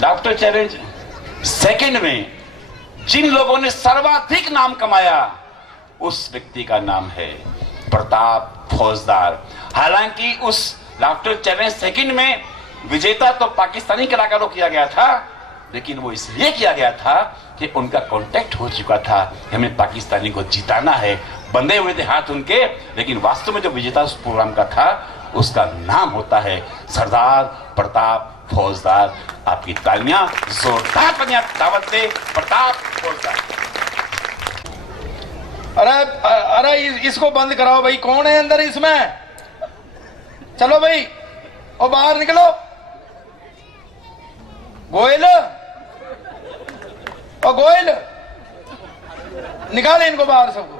Doctor challenge second में जिन लोगों ने सर्वाधिक नाम कमाया उस व्यक्ति का नाम है प्रताप फौजदार। हालांकि उस डॉक्टर चैलेंज सेकंड में विजेता तो पाकिस्तानी कलाकारों किया गया था, लेकिन वो इसलिए किया गया था कि उनका कांटेक्ट हो चुका था, हमें पाकिस्तानी को जिताना है, बंधे हुए थे हाथ उनके। लेकिन वास्तव में जो विजेता उस प्रोग्राम का था उसका नाम होता है सरदार प्रताप फौजदार। आपकी तालियां जोरदार बनिया दावत दे प्रताप फौजदार। अरे इसको बंद कराओ भाई, कौन है अंदर इसमें? चलो भाई, और बाहर निकलो। गोयल, और गोयल निकाले इनको बाहर सबको।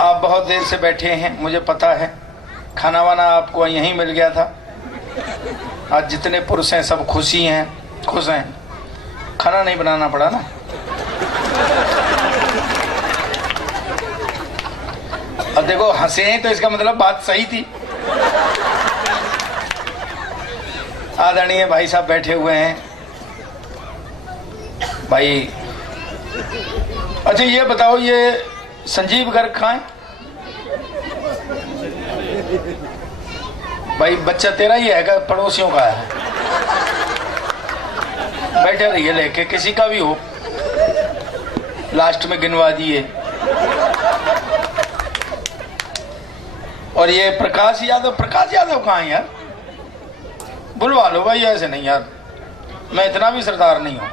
आप बहुत देर से बैठे हैं, मुझे पता है। खाना वाना आपको यहीं मिल गया था। आज जितने पुरुष हैं सब खुशी हैं, खुश हैं। खाना नहीं बनाना पड़ा ना। अब देखो हंसे हैं तो इसका मतलब बात सही थी। आदरणीय भाई साहब बैठे हुए हैं। भाई अच्छा ये बताओ, ये संजीव गर्ग कहाँ है? भाई बच्चा तेरा ही है क्या पड़ोसियों का है? बैठे रहिए लेके, किसी का भी हो, लास्ट में गिनवा दिए। और ये प्रकाश यादव कहाँ है यार? बुलवा लो भाई, ऐसे नहीं यार, मैं इतना भी सरदार नहीं हूं।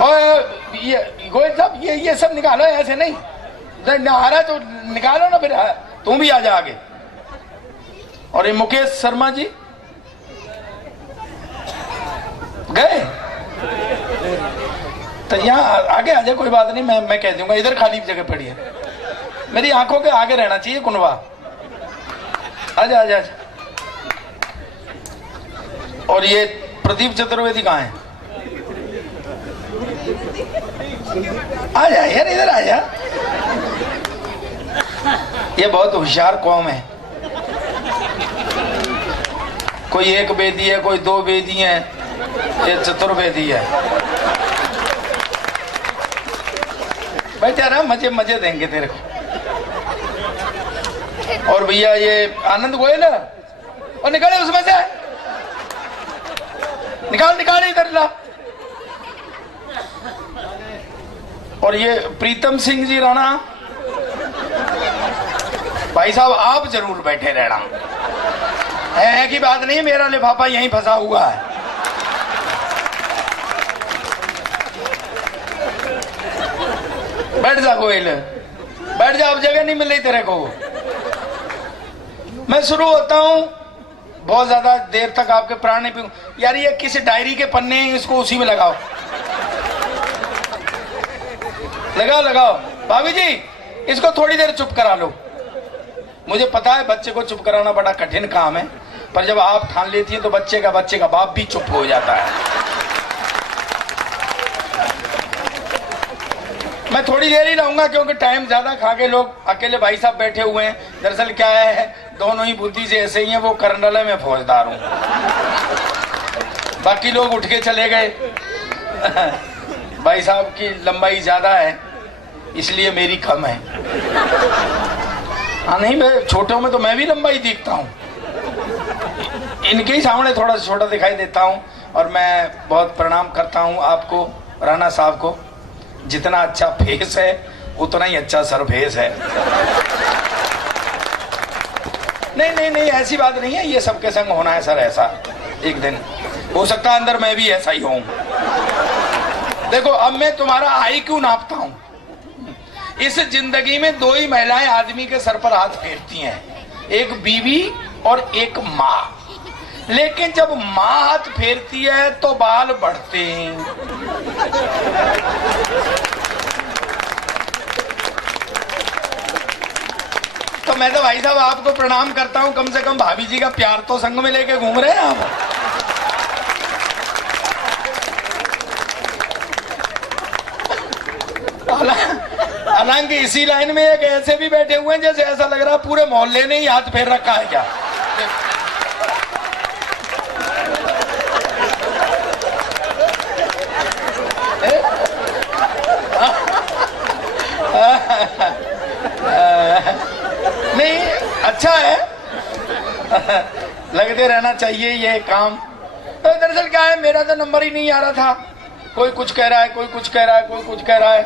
और ये गोयल साहब ये सब निकालो, ऐसे नहीं। नहारा तो निकालो ना, फिर तुम भी आ जा आगे। और ये मुकेश शर्मा जी गए तो यहाँ आगे आ जाए, कोई बात नहीं, मैं कह दूंगा। इधर खाली जगह पड़ी है, मेरी आंखों के आगे रहना चाहिए कुनवा। आजा आजा आजा। और ये प्रदीप चतुर्वेदी कहाँ है? आ जा यार, इधर आ जा। ये बहुत होशियार कौम है। कोई एक बेदी है, कोई दो बेदी है, ये चतुर्वेदी है। बैठा रहा, मजे मजे देंगे तेरे को। और भैया ये आनंद गोयल है, और निकाले उसमें से, निकाल इधर ला। और ये प्रीतम सिंह जी राणा, भाई साहब आप जरूर बैठे रहना है की बात नहीं, मेरा लिफाफा यहीं फंसा हुआ है। बैठ जा गोयल, बैठ जा, अब जगह नहीं मिल रही तेरे को। मैं शुरू होता हूं, बहुत ज्यादा देर तक आपके प्राण नहीं पीऊं। यार ये किसी डायरी के पन्ने हैं, इसको उसी में लगाओ, लगाओ। भाभी जी इसको थोड़ी देर चुप करा लो। मुझे पता है बच्चे को चुप कराना बड़ा कठिन काम है, पर जब आप ठान लेती हैं तो बच्चे का बाप भी चुप हो जाता है। मैं थोड़ी देर ही रहूंगा क्योंकि टाइम ज्यादा खा के लोग अकेले भाई साहब बैठे हुए हैं। दरअसल क्या है, दोनों ही बुद्धि से ऐसे ही हैं, वो करंडला में फौजदार हूं, बाकी लोग उठ के चले गए। भाई साहब की लंबाई ज्यादा है इसलिए मेरी कम है। हाँ नहीं, मैं छोटों में तो मैं भी लंबाई दिखता हूँ, इनके ही सामने थोड़ा छोटा दिखाई देता हूँ। और मैं बहुत प्रणाम करता हूँ आपको, राणा साहब को। जितना अच्छा फेस है उतना ही अच्छा सरफेस है। नहीं ऐसी बात नहीं है, ये सबके संग होना है सर। ऐसा एक दिन हो सकता है अंदर मैं भी ऐसा ही हूं। देखो अब मैं तुम्हारा IQ नापता हूं। इस जिंदगी में दो ही महिलाएं आदमी के सर पर हाथ फेरती हैं, एक बीवी और एक माँ। लेकिन जब माँ हाथ फेरती है तो बाल बढ़ते हैं। तो मैं तो भाई साहब आपको प्रणाम करता हूं, कम से कम भाभी जी का प्यार तो संग में लेके घूम रहे हैं आप। हालांकि इसी लाइन में एक ऐसे भी बैठे हुए हैं जैसे ऐसा लग रहा है पूरे मोहल्ले ने ही हाथ फेर रखा है क्या। लगते रहना चाहिए ये काम। तो दरअसल क्या है, मेरा तो नंबर ही नहीं आ रहा था। कोई कुछ कह रहा है, कोई कुछ कह रहा है, कोई कुछ कह रहा है।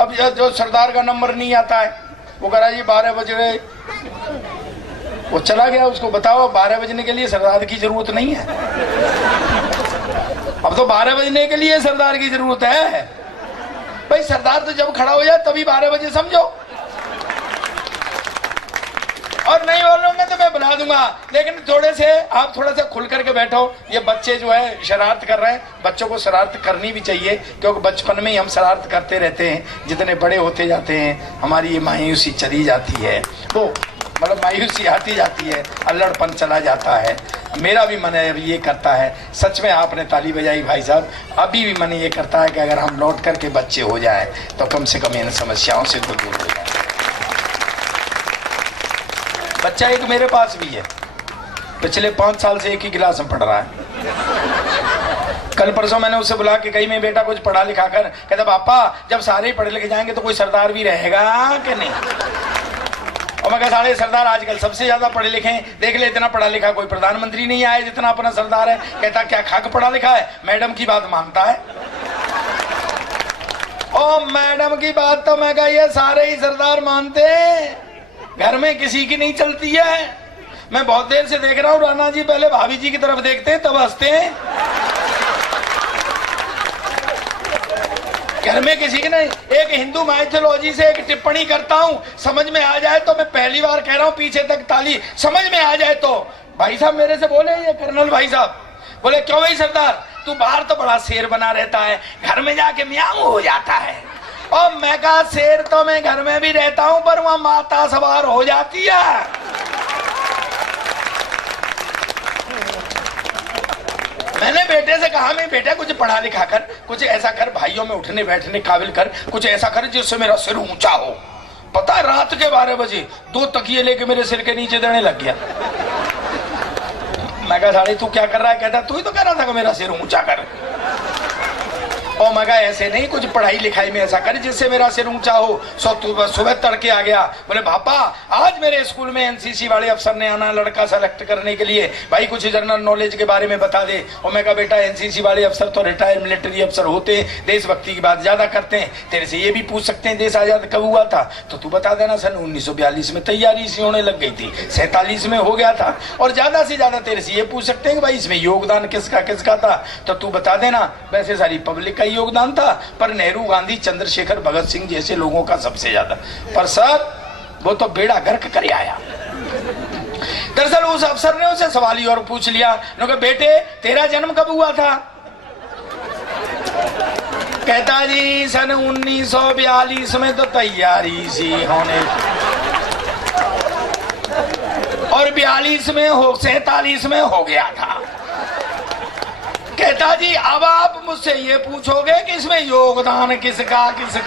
अब जो सरदार का नंबर नहीं आता है, वो कह रहा है जी 12 बज गए। वो चला गया। उसको बताओ 12 बजने के लिए सरदार की जरूरत नहीं है। अब तो 12 बजने के लिए सरदार की जरूरत है भाई। सरदार तो जब खड़ा हो जाए तभी 12 बजे समझो। और नहीं बोलूंगा तो मैं बुला दूंगा, लेकिन थोड़े से आप थोड़ा सा खुल करके बैठो। ये बच्चे जो है शरारत कर रहे हैं, बच्चों को शरारत करनी भी चाहिए, क्योंकि बचपन में ही हम शरारत करते रहते हैं। जितने बड़े होते जाते हैं हमारी ये मायूसी चली जाती है, वो मतलब मायूसी आती जाती है, अल्लड़पन चला जाता है। मेरा भी मन है अभी ये करता है। सच में आपने ताली बजाई भाई साहब। अभी भी मन ये करता है कि अगर हम लौट करके बच्चे हो जाए तो कम से कम इन समस्याओं से तो दूर हो जाए। बच्चा एक मेरे पास भी है, पिछले 5 साल से एक ही क्लास में पढ़ रहा है। कल परसों मैंने उससे बुला के कही, मैं बेटा कुछ पढ़ा लिखा कर। कहता पापा जब सारे ही पढ़े लिखे जाएंगे तो कोई सरदार भी रहेगा कि नहीं। और मैं कहा सारे सरदार आजकल सबसे ज्यादा पढ़े लिखे हैं, देख ले इतना पढ़ा लिखा कोई प्रधानमंत्री नहीं आया जितना अपना सरदार है। कहता क्या खाक पढ़ा लिखा है, मैडम की बात मानता है। ओ मैडम की बात तो मैं कहा ये सारे ही सरदार मानते हैं, घर में किसी की नहीं चलती है। मैं बहुत देर से देख रहा हूँ राणा जी पहले भाभी जी की तरफ देखते हैं तब हंसते हैं, घर में किसी की नहीं। एक हिंदू माइथोलॉजी से एक टिप्पणी करता हूँ, समझ में आ जाए तो, मैं पहली बार कह रहा हूँ पीछे तक ताली, समझ में आ जाए तो। भाई साहब मेरे से बोले, ये कर्नल भाई साहब बोले क्यों भाई सरदार तू बाहर तो बड़ा शेर बना रहता है, घर में जाके म्याऊं हो जाता है। और मैं कहा शेर तो मैं घर में भी रहता हूं पर वहां माता सवार हो जाती है। मैंने बेटे से कहा, मैं बेटा कुछ पढ़ा लिखा कर, कुछ ऐसा कर, भाइयों में उठने बैठने काबिल कर, कुछ ऐसा कर जिससे मेरा सिर ऊंचा हो। पता है रात के 12 बजे 2 तकिए लेके मेरे सिर के नीचे देने लग गया। मैं कहा साले तू क्या कर रहा है। कहता तू ही तो कह रहा था कि मेरा सिर ऊंचा कर। और मैं कहा ऐसे नहीं, कुछ पढ़ाई लिखाई में ऐसा कर जिससे मेरा सिर ऊंचा हो। सुबह तड़के आ गया, बोले पापा आज मेरे स्कूल में एनसीसी वाले अफसर ने आना लड़का सेलेक्ट करने के लिए, भाई कुछ जनरल नॉलेज के बारे में बता दे। और मैं कहा बेटा एनसीसी वाले अफसर तो रिटायर्ड मिलिट्री अफसर होते हैं, देशभक्ति की बात ज्यादा करते हैं, तेरे से ये भी पूछ सकते हैं देश आजाद कब हुआ था, तो तू बता देना। सन 1942 में तैयारी सी होने लग गई थी, 47 में हो गया था। और ज्यादा से ज्यादा तेरे से ये पूछ सकते हैं कि भाई इसमें योगदान किसका किसका था, तो तू बता देना। वैसे सारी पब्लिक का योगदान था, पर नेहरू गांधी चंद्रशेखर भगत सिंह जैसे लोगों का सबसे ज्यादा। पर सर वो तो बेड़ा गर्क कर आया। दरअसल उस अफसर ने उसे सवाल ही और पूछ लिया, बेटे तेरा जन्म कब हुआ था। कहता जी सन 1942 में तो तैयारी सी होने, और 42 में 47 में हो गया था। कहता जी अब आप मुझसे ये पूछोगे कि इसमें योगदान किसका किसका,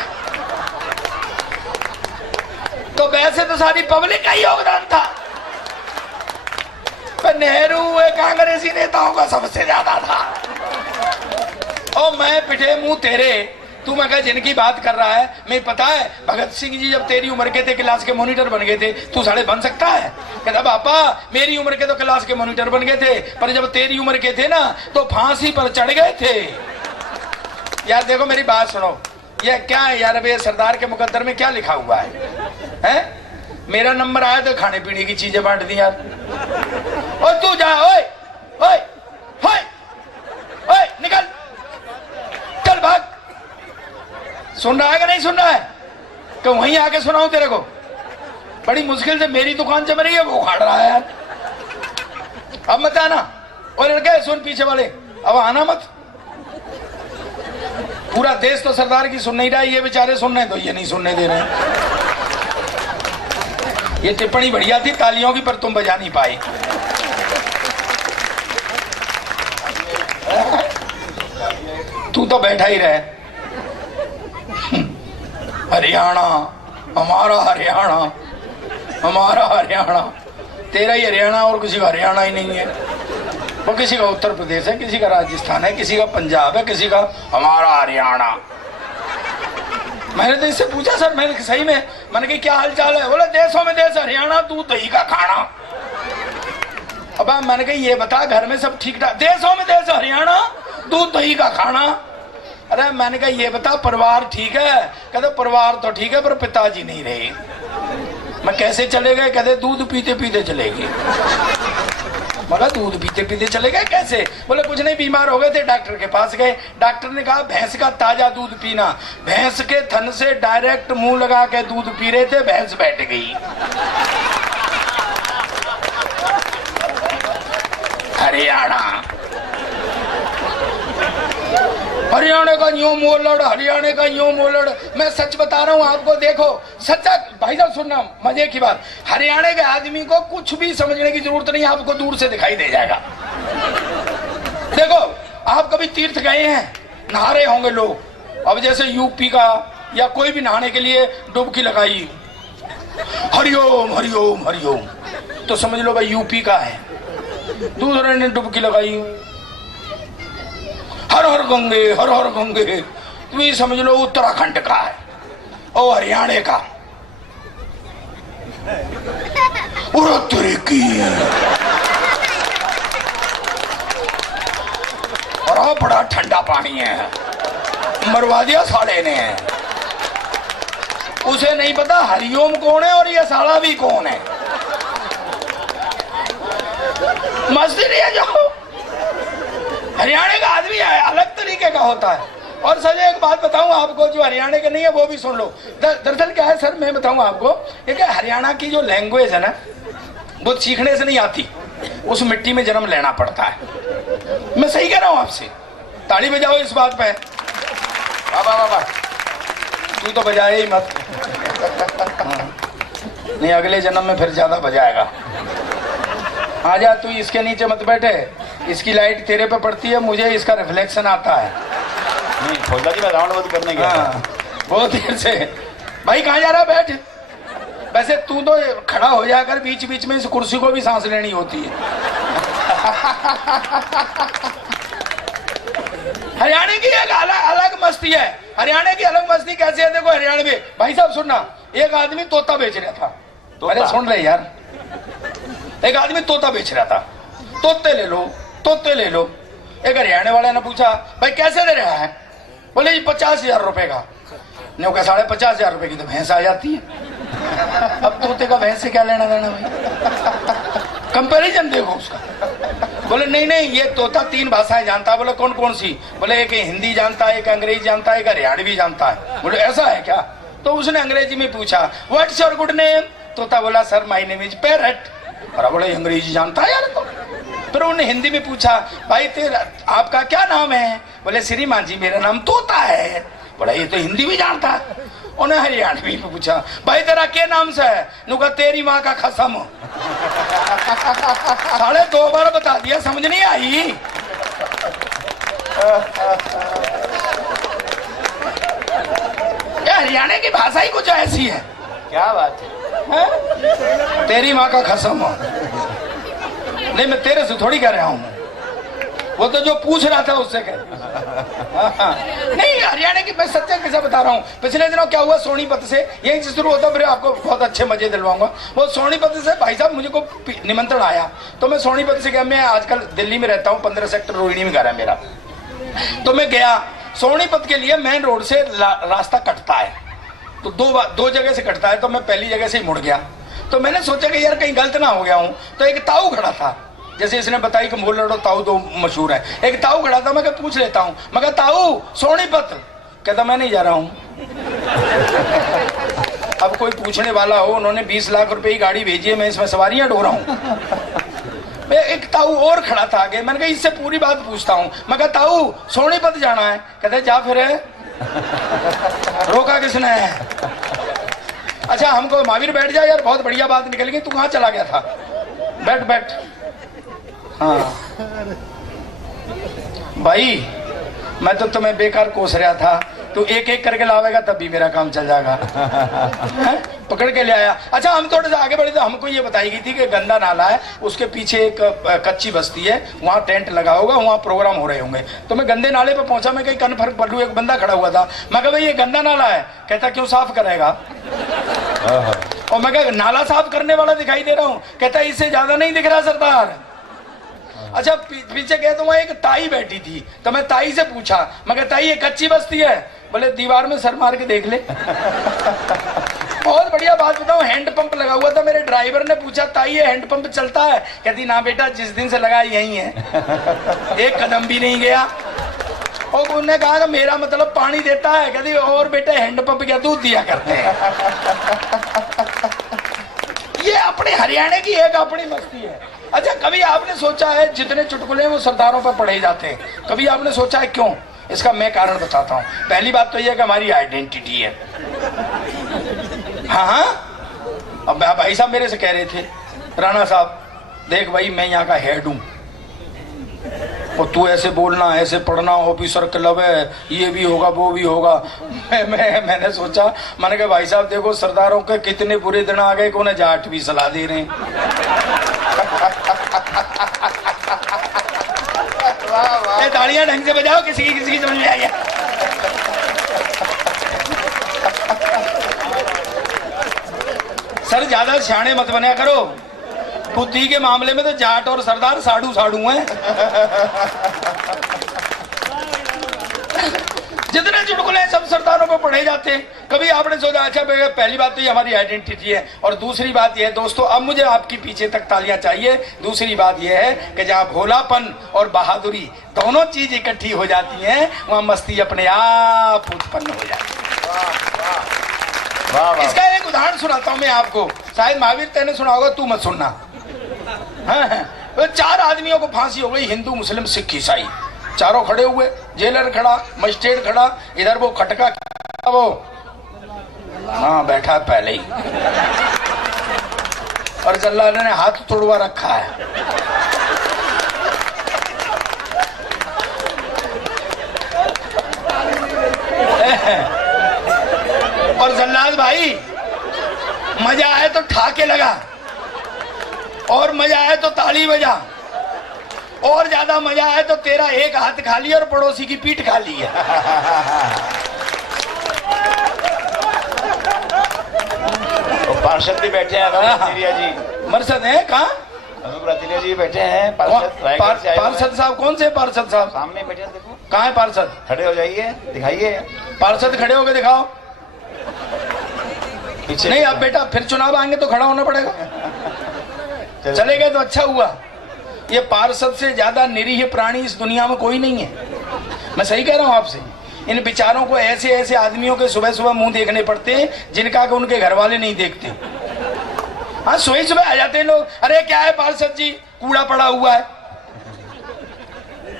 तो वैसे तो सारी पब्लिक का योगदान था, पर नेहरू कांग्रेसी नेताओं का सबसे ज्यादा था। और मैं पिटे मुंह तेरे, तू मैं कहा जिनकी बात कर रहा है, मैं पता है भगत सिंह जी जब तेरी उम्र के थे क्लास के मॉनिटर बन गए थे, तू साले बन सकता है। कहता पापा मेरी उम्र के तो क्लास के मॉनिटर बन गए थे, पर जब तेरी उम्र के थे ना तो फांसी पर चढ़ गए थे। यार देखो मेरी बात सुनो, ये क्या है यार, अबे सरदार के मुकद्दर में क्या लिखा हुआ है? मेरा नंबर आया तो खाने पीने की चीजें बांट दी यार। और तू जा, ओए ओए ओए ओए निकल, चल भाग। सुन रहा है कि नहीं सुन रहा है? कि वहीं आके सुनाऊं तेरे को? बड़ी मुश्किल से मेरी दुकान चल रही है, वो उखाड़ रहा है यार। अब मत आना। और लड़के सुन पीछे वाले, अब आना मत। पूरा देश तो सरदार की सुन नहीं रहा है, ये बेचारे सुन रहे तो ये नहीं सुनने दे रहे हैं। ये टिप्पणी बढ़िया थी तालियों की, पर तुम बजा नहीं पाए। तू तो बैठा ही रहे। हरियाणा हमारा, हरियाणा हमारा, हरियाणा तेरा ही हरियाणा, और किसी का हरियाणा ही नहीं है। वो किसी का उत्तर प्रदेश है, किसी का राजस्थान है, किसी का पंजाब है, किसी का हमारा हरियाणा। मैंने तो इससे पूछा सर, मैंने सही में, मैंने कहा क्या हाल चाल है? बोला देशों में देश हरियाणा, दूध दही का खाना। अब अब मैंने कहा ये बता घर में सब ठीक ठाक, देशों में देश हरियाणा, दूध दही का खाना। अरे मैंने कहा ये बता परिवार ठीक है? कहते परिवार तो ठीक है पर पिताजी नहीं रहे। मैं कैसे चले गए? कहते दूध पीते पीते चले गए। मगर दूध पीते पीते चले गए कैसे? बोले कुछ नहीं, बीमार हो गए थे, डॉक्टर के पास गए। डॉक्टर ने कहा भैंस का ताजा दूध पीना। भैंस के थन से डायरेक्ट मुंह लगा के दूध पी रहे थे, भैंस बैठ गई। हरियाणा, हरियाणा का यूं मोलड़, हरियाणा का यूं मोलड़। मैं सच बता रहा हूं आपको, देखो सच्चा भाई साहब सुनना मजे की बात, हरियाणा के आदमी को कुछ भी समझने की जरूरत नहीं, आपको दूर से दिखाई दे जाएगा। देखो आप कभी तीर्थ गए हैं, नहा रहे होंगे लोग, अब जैसे यूपी का या कोई भी नहाने के लिए डुबकी लगाई, हरिओम हरिओम हरिओम, तो समझ लो भाई यूपी का है। दूसरे ने डुबकी लगाई, हर हर गंगे हर हर गंगे, तुम ये समझ लो उत्तराखंड का है और हरियाणा का। की और बड़ा ठंडा पानी है, मरवा दिया साले ने। उसे नहीं पता हरिओम कौन है और ये साला भी कौन है। मस्ती नहीं है जो हरियाणा का आदमी है, अलग तरीके का होता है। और सर एक बात बताऊं आपको, जो हरियाणा के नहीं है वो भी सुन लो। दरअसल क्या है सर, मैं बताऊं आपको, ये हरियाणा की जो लैंग्वेज है ना, वो सीखने से नहीं आती, उस मिट्टी में जन्म लेना पड़ता है। मैं सही कह रहा हूं आपसे, ताली बजाओ इस बात पे। वाह वाह वाह, तू तो बजाए ही मत। नहीं अगले जन्म में फिर ज्यादा बजाएगा। आजा तू इसके नीचे मत बैठे, इसकी लाइट तेरे पे पड़ती है, मुझे इसका रिफ्लेक्शन आता है। नहीं फौजा जी मैं राउंड वॉच करने गया था। बहुत देर से। भाई कहाँ जा रहा, बैठ। वैसे तू तो खड़ा हो जाकर बीच बीच में इस कुर्सी को भी सांस लेनी होती है। हरियाणा की एक अलग मस्ती है। हरियाणा की अलग मस्ती कैसे है, देखो हरियाणा में भाई साहब सुनना, एक आदमी तोता बेच रहा था। अरे सुन ले यार, एक आदमी तोता बेच रहा था। तोते ले लो, तोते ले लो। एक हरियाणा वाले ने पूछा भाई कैसे दे रहा है? बोले जी 50,000 रुपए का। ने कहा 50,500 रुपए की तो भैंस आ जाती है। अब तोते का भैंस से क्या लेना देना भाई, कंपैरिजन देखो उसका। बोले नहीं नहीं, ये तोता 3 भाषाएं जानता है। बोले कौन कौन सी? बोले एक हिंदी जानता है, एक अंग्रेजी जानता है, एक हरियाणवी जानता है। बोले ऐसा है क्या? तो उसने अंग्रेजी में पूछा व्हाट्स योर गुड नेम? तोता बोला sir my name is parrot. और बोले अंग्रेजी जानता है यार। तो फिर उन्होंने हिंदी में पूछा भाई तेरा आपका क्या नाम है? बोले श्रीमान जी मेरा नाम तोता है। बोला ये तो हिंदी भी जानता है। उन्हें हरियाणवी में पूछा भाई तेरा क्या नाम से है? नुका तेरी माँ का कसम। 2.5 बार बता दिया, समझ नहीं आई। हरियाणा की भाषा ही कुछ ऐसी है। क्या बात है? तेरी माँ का कसम। नहीं मैं तेरे से थोड़ी कह रहा हूँ, वो तो जो पूछ रहा था उससे कह। नहीं हरियाणा की मैं सच्चा किस्सा बता रहा हूँ। पिछले दिनों क्या हुआ, सोनीपत से, यहीं से शुरू होता, फिर आपको बहुत अच्छे मजे दिलवाऊंगा। वो सोनीपत से भाई साहब मुझे को निमंत्रण आया, तो मैं सोनीपत से गया। मैं आजकल दिल्ली में रहता हूँ, 15 सेक्टर रोहिणी में घर है मेरा। तो मैं गया सोनीपत के लिए, मेन रोड से रास्ता कटता है, तो दो जगह से कटता है। तो मैं पहली जगह से ही मुड़ गया। तो मैंने सोचा कि यार कहीं गलत ना हो गया हूँ। तो एक ताऊ खड़ा था, जैसे इसने बताई कि मोलड़ और ताऊ 2 मशहूर है। एक ताऊ खड़ा था, मैं पूछ लेता हूँ, मगर ताऊ सोनीपत? कहता मैं नहीं जा रहा हूँ। अब कोई पूछने वाला हो, उन्होंने 20 लाख रुपए की गाड़ी भेजी है, मैं इसमें सवारियां ढो रहा हूँ। एक ताऊ और खड़ा था आगे, मैंने कहा इससे पूरी बात पूछता हूँ। मगर ताऊ सोनीपत जाना है? कहते जा फिर। रोका किसने है? अच्छा हमको महावीर बैठ जा यार, बहुत बढ़िया बात निकल गई। तू कहाँ चला गया था? बैठ बैठ। हाँ भाई मैं तो तुम्हें बेकार कोस रहा था, तू एक एक करके लावेगा तब भी मेरा काम चल जाएगा। पकड़ के ले आया। अच्छा हम थोड़े से आगे बढ़े तो हमको ये बताई गई थी कि गंदा नाला है, उसके पीछे एक कच्ची बस्ती है, वहाँ टेंट लगा होगा, वहाँ प्रोग्राम हो रहे होंगे। तो मैं गंदे नाले पे पहुंचा, मैं कहीं कन फर्क पड़ू, एक बंदा खड़ा हुआ था। मैं कहा भाई ये गंदा नाला है। कहता क्यों साफ करेगा? और मैं कहा नाला साफ करने वाला दिखाई दे रहा हूँ। कहता इससे ज्यादा नहीं दिख रहा सरदार। अच्छा पीछे गए तो वहां एक ताई बैठी थी, तो मैं ताई से पूछा, मगर ताई ये कच्ची बस्ती है? बोले दीवार में सर मार के देख ले। बहुत बढ़िया बात बताऊं, हैंडपंप लगा हुआ था, मेरे ड्राइवर ने पूछा ताई ये हैंडपंप चलता है? कहती ना बेटा, जिस दिन से लगा यही है, एक कदम भी नहीं गया। और उन्होंने कहा कि मेरा मतलब पानी देता है? कहती और बेटे हैंडपंप क्या दूध दिया करते हैं। ये अपने हरियाणा की एक अपनी मस्ती है। अच्छा कभी आपने सोचा है जितने चुटकुले वो सरदारों पर पढ़े जाते हैं, कभी आपने सोचा है क्यों? इसका मैं कारण बताता हूँ। पहली बात तो यह कि हमारी आइडेंटिटी है। हाँ हाँ, अब भाई साहब मेरे से कह रहे थे, राणा साहब देख भाई मैं यहाँ का हेड हूँ और तू ऐसे बोलना, ऐसे पढ़ना, ऑफिसर क्लब है, ये भी होगा वो भी होगा। मैंने सोचा, मैंने कहा भाई साहब देखो सरदारों के कितने बुरे दिन आ गए कि उन्हें जाट भी सलाह दे रहे हैं। तालियां ढंग से बजाओ, किसी की समझ में आ गया। सर ज्यादा सियाने मत बना करो, बुद्धि के मामले में तो जाट और सरदार साड़ू साड़ू हैं। जितने चुटकुले सब सरदारों पर पढ़े जाते हैं। कभी आपने सोचा? अच्छा पहली बात तो ये हमारी आइडेंटिटी है, और दूसरी बात ये है दोस्तों, अब मुझे आपकी पीछे तक तालियां चाहिए। दूसरी बात ये है कि जहाँ भोलापन और बहादुरी दोनों चीज इकट्ठी हो जाती हैं, वहां मस्ती अपने आप उत्पन्न हो जाती है। इसका एक उदाहरण सुनाता हूं मैं आपको, शायद महावीर तेने सुना होगा, तू मत सुनना। हाँ, 4 आदमियों को फांसी हो गई, हिंदू मुस्लिम सिख ईसाई, चारों खड़े हुए, जेलर खड़ा, मजिस्ट्रेट खड़ा, इधर वो खटका वो हाँ बैठा पहले ही, और जल्लाद ने हाथ तोड़वा रखा है। और जल्लाद भाई मजा आए तो ठाके लगा, और मजा आए तो ताली बजा, और ज्यादा मजा आए तो तेरा एक हाथ खाली और पड़ोसी की पीठ खाली है। पार्षद भी बैठे हैं जी, मरसद है कहाँ? जी बैठे हैं पार्षद साहब। कौन से पार्षद साहब? सामने बैठे हैं, देखो कहाँ है पार्षद? खड़े हो जाइए, दिखाइए पार्षद, खड़े होके दिखाओ। पीछे नहीं, अब बेटा फिर चुनाव आएंगे तो खड़ा होना पड़ेगा। चले गए तो अच्छा हुआ। ये पार्षद से ज्यादा निरीह प्राणी इस दुनिया में कोई नहीं है, मैं सही कह रहा हूं आपसे। इन बेचारों को ऐसे ऐसे आदमियों के सुबह सुबह मुंह देखने पड़ते हैं जिनका कि उनके घर वाले नहीं देखते। हाँ सुबह सुबह आ जाते हैं लोग, अरे क्या है पार्षद जी, कूड़ा पड़ा हुआ है।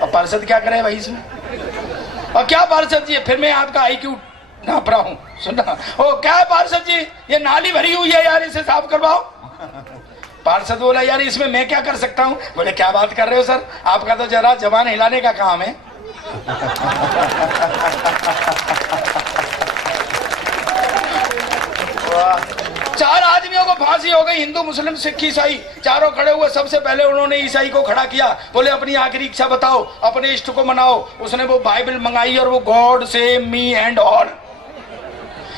अब पार्षद क्या करे भाई इसमें? और क्या पार्षद जी, फिर मैं आपका IQ नाप रहा हूँ, सुनना। ओ क्या है पार्षद जी, ये नाली भरी हुई है यार, इसे साफ करवाओ। पार्षद बोला यार इसमें मैं क्या कर सकता हूँ? बोले क्या बात कर रहे हो सर, आपका तो जरा जबान हिलाने का काम है। चार आदमियों को फांसी हो गई, हिंदू मुस्लिम सिख ईसाई, चारों खड़े हुए। सबसे पहले उन्होंने ईसाई को खड़ा किया, बोले अपनी आखिरी इच्छा बताओ, अपने इष्ट को मनाओ। उसने वो बाइबल मंगाई और वो गॉड से मी एंड ऑल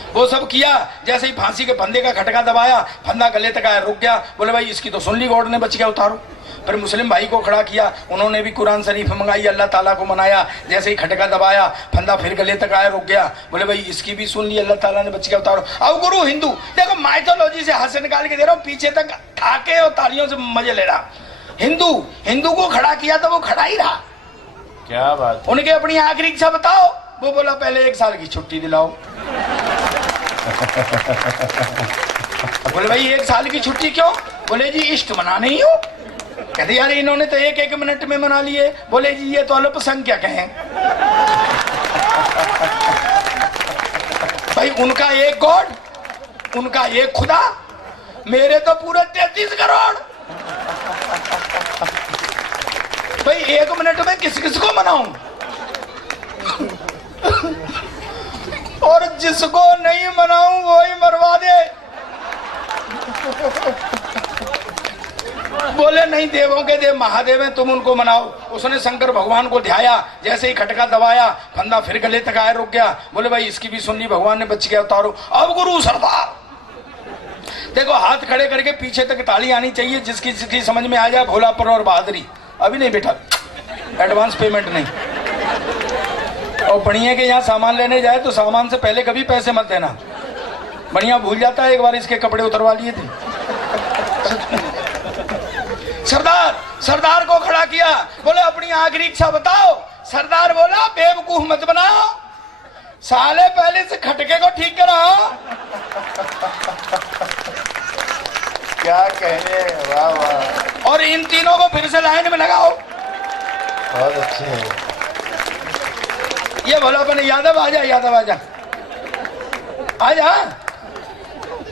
वो सब किया। जैसे ही फांसी के फंदे का खटका दबाया, फंदा गले तक आया, रुक गया। बोले भाई इसकी तो सुन ली गॉड ने, बच गया, उतारो। फिर मुस्लिम भाई को खड़ा किया, उन्होंने भी कुरान शरीफ मंगाई, अल्लाह ताला को मनाया। जैसे ही खटका दबाया, फंदा फिर गले तक आया, रुक गया। बोले भाई इसकी भी सुन ली, अल्लाह ताला ने, बच गया, उतारो। अब गुरु हिंदू देखो, माइथोलॉजी से हंस निकाल के दे रहा हूँ, पीछे तक ठाके और तालियों से मजे ले रहा। हिंदू को खड़ा किया तो वो खड़ा ही रहा। क्या बात। उनके अपनी आखिरी इच्छा बताओ। वो बोला पहले 1 साल की छुट्टी दिलाओ। बोले भाई 1 साल की छुट्टी क्यों? बोले जी इष्ट मनाने ही हो। कहते यार इन्होंने तो 1-1 मिनट में मना लिए। बोले जी ये तो अल्पसंख्यक हैं। भाई उनका एक गॉड, उनका एक खुदा, मेरे तो पूरे 33 करोड़। भाई 1 मिनट में किस किस को मनाऊं? और जिसको नहीं मनाऊं वो ही मरवा दे। बोले नहीं, देवों के देव महादेव हैं, तुम उनको मनाओ। उसने शंकर भगवान को ध्याया, जैसे ही खटका दबाया, फंदा फिर गले तक आया, रुक गया। बोले भाई इसकी भी सुन ली, भगवान ने, बच गया, उतारो। अब गुरु सरदार देखो, हाथ खड़े करके पीछे तक ताली आनी चाहिए, जिसकी समझ में आ जाए भोलापन और बहादुरी। अभी नहीं बेटा, एडवांस पेमेंट नहीं। और बढ़िया के यहाँ सामान लेने जाए तो सामान से पहले कभी पैसे मत देना। बढ़िया भूल जाता है, एक बार इसके कपड़े उतरवा लिए थे। सरदार को खड़ा किया, बोले अपनी आखिरी इच्छा बताओ। सरदार बोला बेवकूफ मत बनाओ, साले पहले से खटके को ठीक कराओ। क्या कहने, वाह वाह, और इन तीनों को फिर से लाइन में लगाओ। बहुत अच्छे हैं। ये बोला अपने यादव आजा, यादव आजा, आजा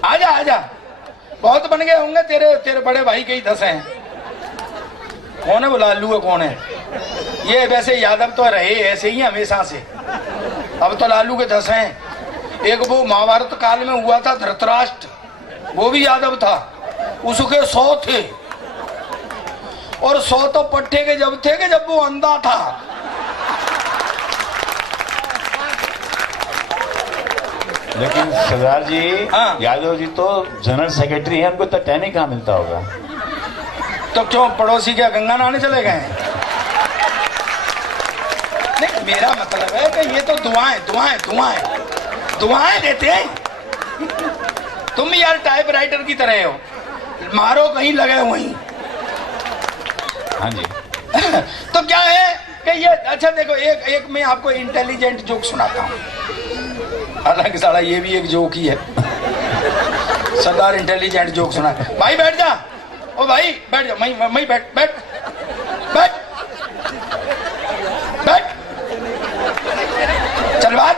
आजा आजा। बहुत बन गए होंगे तेरे बड़े भाई के ही 10 हैं। कौन है वो लालू है, कौन है ये? वैसे यादव तो रहे ऐसे ही हमेशा से, अब तो लालू के 10 हैं। एक वो महाभारत काल में हुआ था धृतराष्ट्र, वो भी यादव था, उसके 100 थे। और 100 तो पट्टे के जब थे कि जब वो अंधा था। लेकिन सरदार जी, हाँ। यादव जी तो जनरल सेक्रेटरी हैं, उनको तो टहनी कहाँ मिलता होगा? तो क्यों पड़ोसी क्या गंगा नहाने चले गए हैं? नहीं, मेरा मतलब है कि ये तो दुआएं देते हैं। तुम यार टाइप राइटर की तरह हो, मारो कहीं लगे वहीं। हाँ जी। तो क्या है कि ये, अच्छा देखो, एक मैं आपको इंटेलिजेंट जोक सुनाता हूँ। हालांकि साला ये भी एक जोक ही है। सरदार इंटेलिजेंट जोक सुना। भाई बैठ जा, ओ भाई बैठ जा, मैं बैठ बैठ बैठ बैठ, चल बात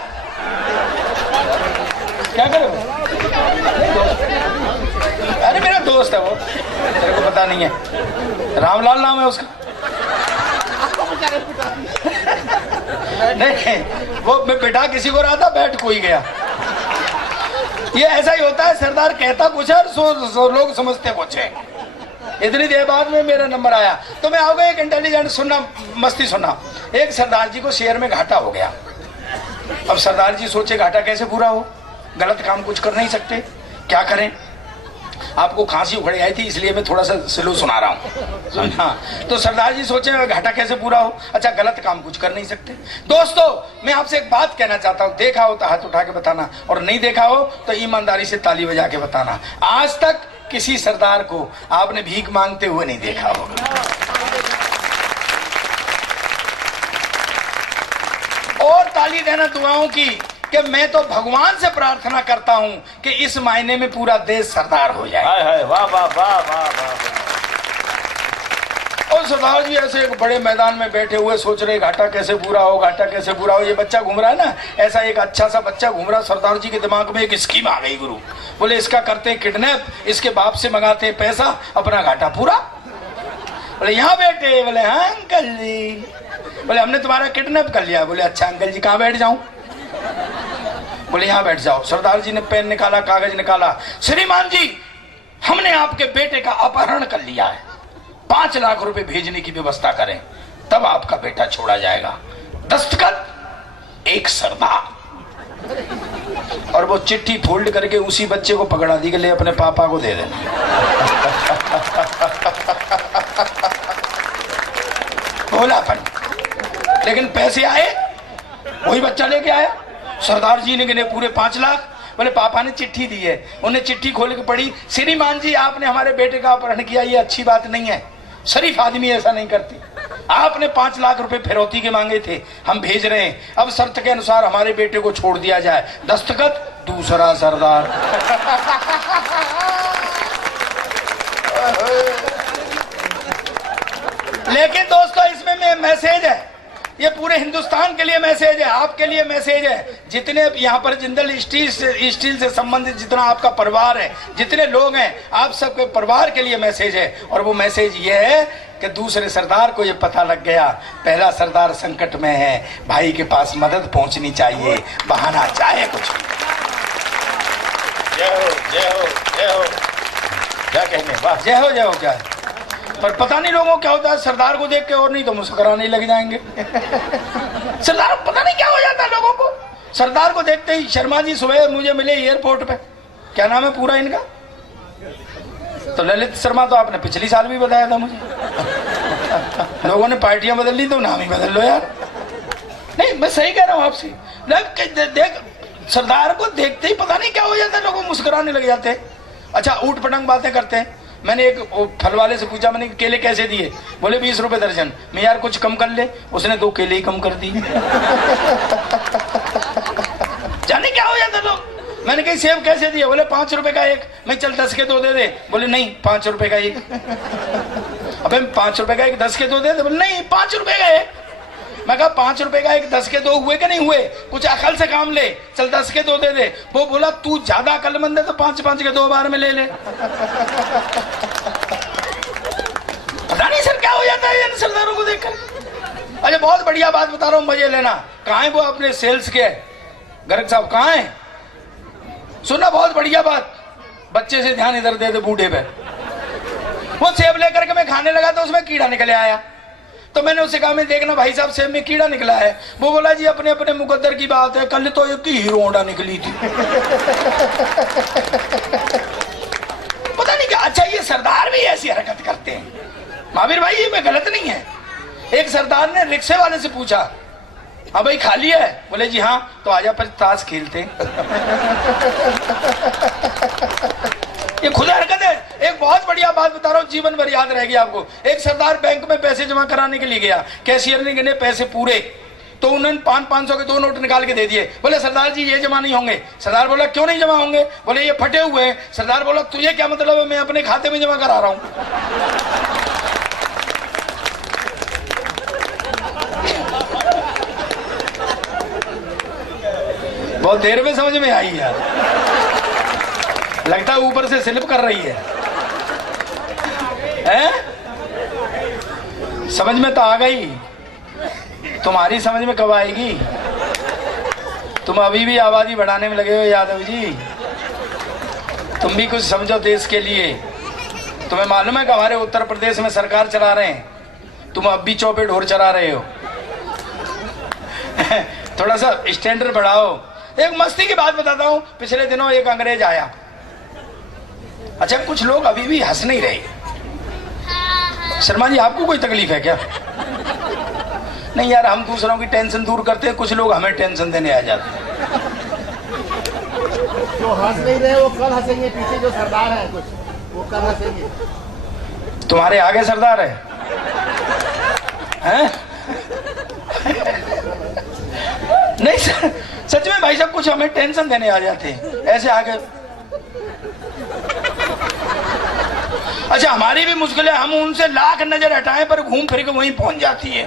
क्या करो। अरे मेरा दोस्त है वो, तेरे को पता नहीं है, रामलाल नाम है उसका। नहीं, वो मैं बिठा किसी को रहा था, बैठ कोई गया। ये ऐसा ही होता है, सरदार कहता कुछ है, सो लोग समझते कुछ है। इतनी देर बाद में मेरा नंबर आया तो मैं आओगे एक इंटेलिजेंट सुनना, मस्ती सुनना। एक सरदार जी को शेयर में घाटा हो गया। अब सरदार जी सोचे घाटा कैसे पूरा हो, गलत काम कुछ कर नहीं सकते, क्या करें। आपको खांसी उखड़ आई थी इसलिए मैं थोड़ा सा स्लो सुना रहा हूँ। हाँ, तो सरदार जी सोचे घाटा कैसे पूरा हो। अच्छा, गलत काम कुछ कर नहीं सकते। दोस्तों, मैं आपसे एक बात कहना चाहता हूँ, देखा हो तो हाथ उठा के बताना, और नहीं देखा हो तो ईमानदारी से ताली बजा के बताना। आज तक किसी सरदार को आपने भीख मांगते हुए नहीं देखा हो। और ताली देना दुआओं की कि मैं तो भगवान से प्रार्थना करता हूं कि इस महीने में पूरा देश सरदार हो जाए। हाय हाय, वाह वाह वाह वाह वाह। और सरदार जी ऐसे एक बड़े मैदान में बैठे हुए सोच रहे घाटा कैसे पूरा हो, घाटा कैसे पूरा हो। ये बच्चा घूम रहा है ना, ऐसा एक अच्छा सा बच्चा घूम रहा। सरदार जी के दिमाग में एक स्कीम आ गई, गुरु बोले इसका करते हैं किडनैप, इसके बाप से मंगाते हैं पैसा, अपना घाटा पूरा। बोले यहाँ बैठे, बोले हाँ अंकल जी। बोले हमने तुम्हारा किडनैप कर लिया। बोले अच्छा अंकल जी, कहाँ बैठ जाऊं? बोले यहाँ बैठ जाओ। सरदार जी ने पेन निकाला, कागज निकाला। श्रीमान जी, हमने आपके बेटे का अपहरण कर लिया है, 5 लाख रुपए भेजने की व्यवस्था करें, तब आपका बेटा छोड़ा जाएगा। दस्तखत एक सरदार। और वो चिट्ठी फोल्ड करके उसी बच्चे को पकड़ा दी कि ले अपने पापा को दे देना। भोलापन। लेकिन पैसे आए, वही बच्चा लेके आया। सरदार जी ने गिने पूरे 5 लाख। बोले पापा ने चिट्ठी दी है। उन्हें चिट्ठी खोल के पढ़ी, श्रीमान जी आपने हमारे बेटे का अपहरण किया, ये अच्छी बात नहीं है, शरीफ आदमी ऐसा नहीं करते। आपने 5 लाख रुपए फिरौती के मांगे थे, हम भेज रहे हैं, अब शर्त के अनुसार हमारे बेटे को छोड़ दिया जाए। दस्तखत दूसरा सरदार। लेकिन दोस्तों, इसमें मैसेज है, ये पूरे हिंदुस्तान के लिए मैसेज है, आपके लिए मैसेज है। जितने यहाँ पर जिंदल स्टील से संबंधित जितना आपका परिवार है, जितने लोग हैं, आप सबके परिवार के लिए मैसेज है। और वो मैसेज ये है कि दूसरे सरदार को ये पता लग गया, पहला सरदार संकट में है, भाई के पास मदद पहुंचनी चाहिए, बहाना चाहे कुछ। जय हो जय हो जय हो, क्या कहने, वाह। जय हो जय हो। क्या है पर पता नहीं लोगों को क्या होता है, सरदार को देख के और नहीं तो मुस्कुराने लग जाएंगे। सरदार पता नहीं क्या हो जाता है लोगों को। सरदार को देखते ही शर्मा जी सुबह मुझे मिले एयरपोर्ट पे, क्या नाम है पूरा इनका? तो ललित शर्मा, तो आपने पिछली साल भी बताया था मुझे। लोगों ने पार्टियां बदल ली तो नाम ही बदल लो यार। नहीं मैं सही कह रहा हूँ आपसे। देख सरदार को देखते ही पता नहीं क्या हो जाता है, लोग मुस्कुराने लग जाते हैं। अच्छा ऊट पटंग बातें करते हैं। मैंने एक फल वाले से पूछा, मैंने केले कैसे दिए? बोले 20 रुपए दर्जन। मैं यार कुछ कम कर ले, उसने 2 केले ही कम कर दी। जाने क्या हो जाता लोग। मैंने कही सेब कैसे दिए? बोले 5 रुपए का एक। मैं चल 10 के 2 दे दे। बोले नहीं 5 रुपए का एक। अबे 5 रुपए का एक 10 के 2 दे दे। बोले नहीं 5 रुपए का एक। मैं कहा 5 रुपए का एक 10 के 2 हुए कि नहीं हुए? कुछ अकल से काम ले, चल 10 के 2 दे दे। वो बोला तू ज्यादा अकलमंद है तो 5-5 के 2 बार में ले ले। पता नहीं सर क्या हो जाता है इन सरदारों को देखकर। अरे बहुत बढ़िया बात बता रहा हूँ, मजे लेना। कहाँ है वो अपने सेल्स के गर्ग साहब, कहाँ है? सुनना बहुत बढ़िया बात, बच्चे से ध्यान इधर दे दे बूढ़े पे। वो सेब लेकर के मैं खाने लगा तो उसमें कीड़ा निकले आया। तो मैंने उससे कहा, मैं देखना भाई साहब सेब में कीड़ा निकला है। वो बोला जी अपने अपने मुकद्दर की बात है, कल तो एक हीरो होंडा निकली थी। पता नहीं क्या। अच्छा ये सरदार भी ऐसी हरकत करते हैं महावीर भाई, ये मैं गलत नहीं है। एक सरदार ने रिक्शे वाले से पूछा, हाँ भाई खाली है? बोले जी हाँ। तो आजा पर ताश खेलते। ये खुद हरकत है। एक बहुत बढ़िया बात बता रहा हूँ, जीवन भर याद रहेगी आपको। एक सरदार बैंक में पैसे जमा कराने के लिए गया, कैशियर ने गिने पैसे पूरे, तो उन्होंने 500 के 2 नोट निकाल के दे दिए। बोले सरदार जी ये जमा नहीं होंगे। सरदार बोला क्यों नहीं जमा होंगे? बोले ये फटे हुए हैं। सरदार बोला तुझे क्या मतलब है, मैं अपने खाते में जमा करा रहा हूँ। बहुत देर में समझ में आई यार, लगता है ऊपर से स्लिप कर रही है। समझ में तो आ गई, तुम्हारी समझ में कब आएगी? तुम अभी भी आबादी बढ़ाने में लगे हो यादव जी। तुम भी कुछ समझो देश के लिए। तुम्हें मालूम है कि हमारे उत्तर प्रदेश में सरकार चला रहे हैं, तुम अब भी चौपे ढोर चला रहे हो। थोड़ा सा स्टैंडर्ड बढ़ाओ। एक मस्ती की बात बताता हूं, पिछले दिनों एक अंग्रेज आया। अच्छा कुछ लोग अभी भी हंस नहीं रहे। शर्मा जी आपको कोई तकलीफ है क्या? नहीं यार, हम दूसरों की टेंशन दूर करते हैं, कुछ लोग हमें टेंशन देने आ जाते हैं। जो हंस नहीं रहे वो कल हंसेंगे, पीछे जो सरदार है कुछ वो कल हंसेंगे। तुम्हारे आगे सरदार है, हैं? नहीं सच में भाई साहब, कुछ हमें टेंशन देने आ जाते हैं ऐसे आगे। अच्छा हमारी भी मुश्किल है, हम उनसे लाख नजर हटाएं पर घूम फिर के वहीं पहुंच जाती है।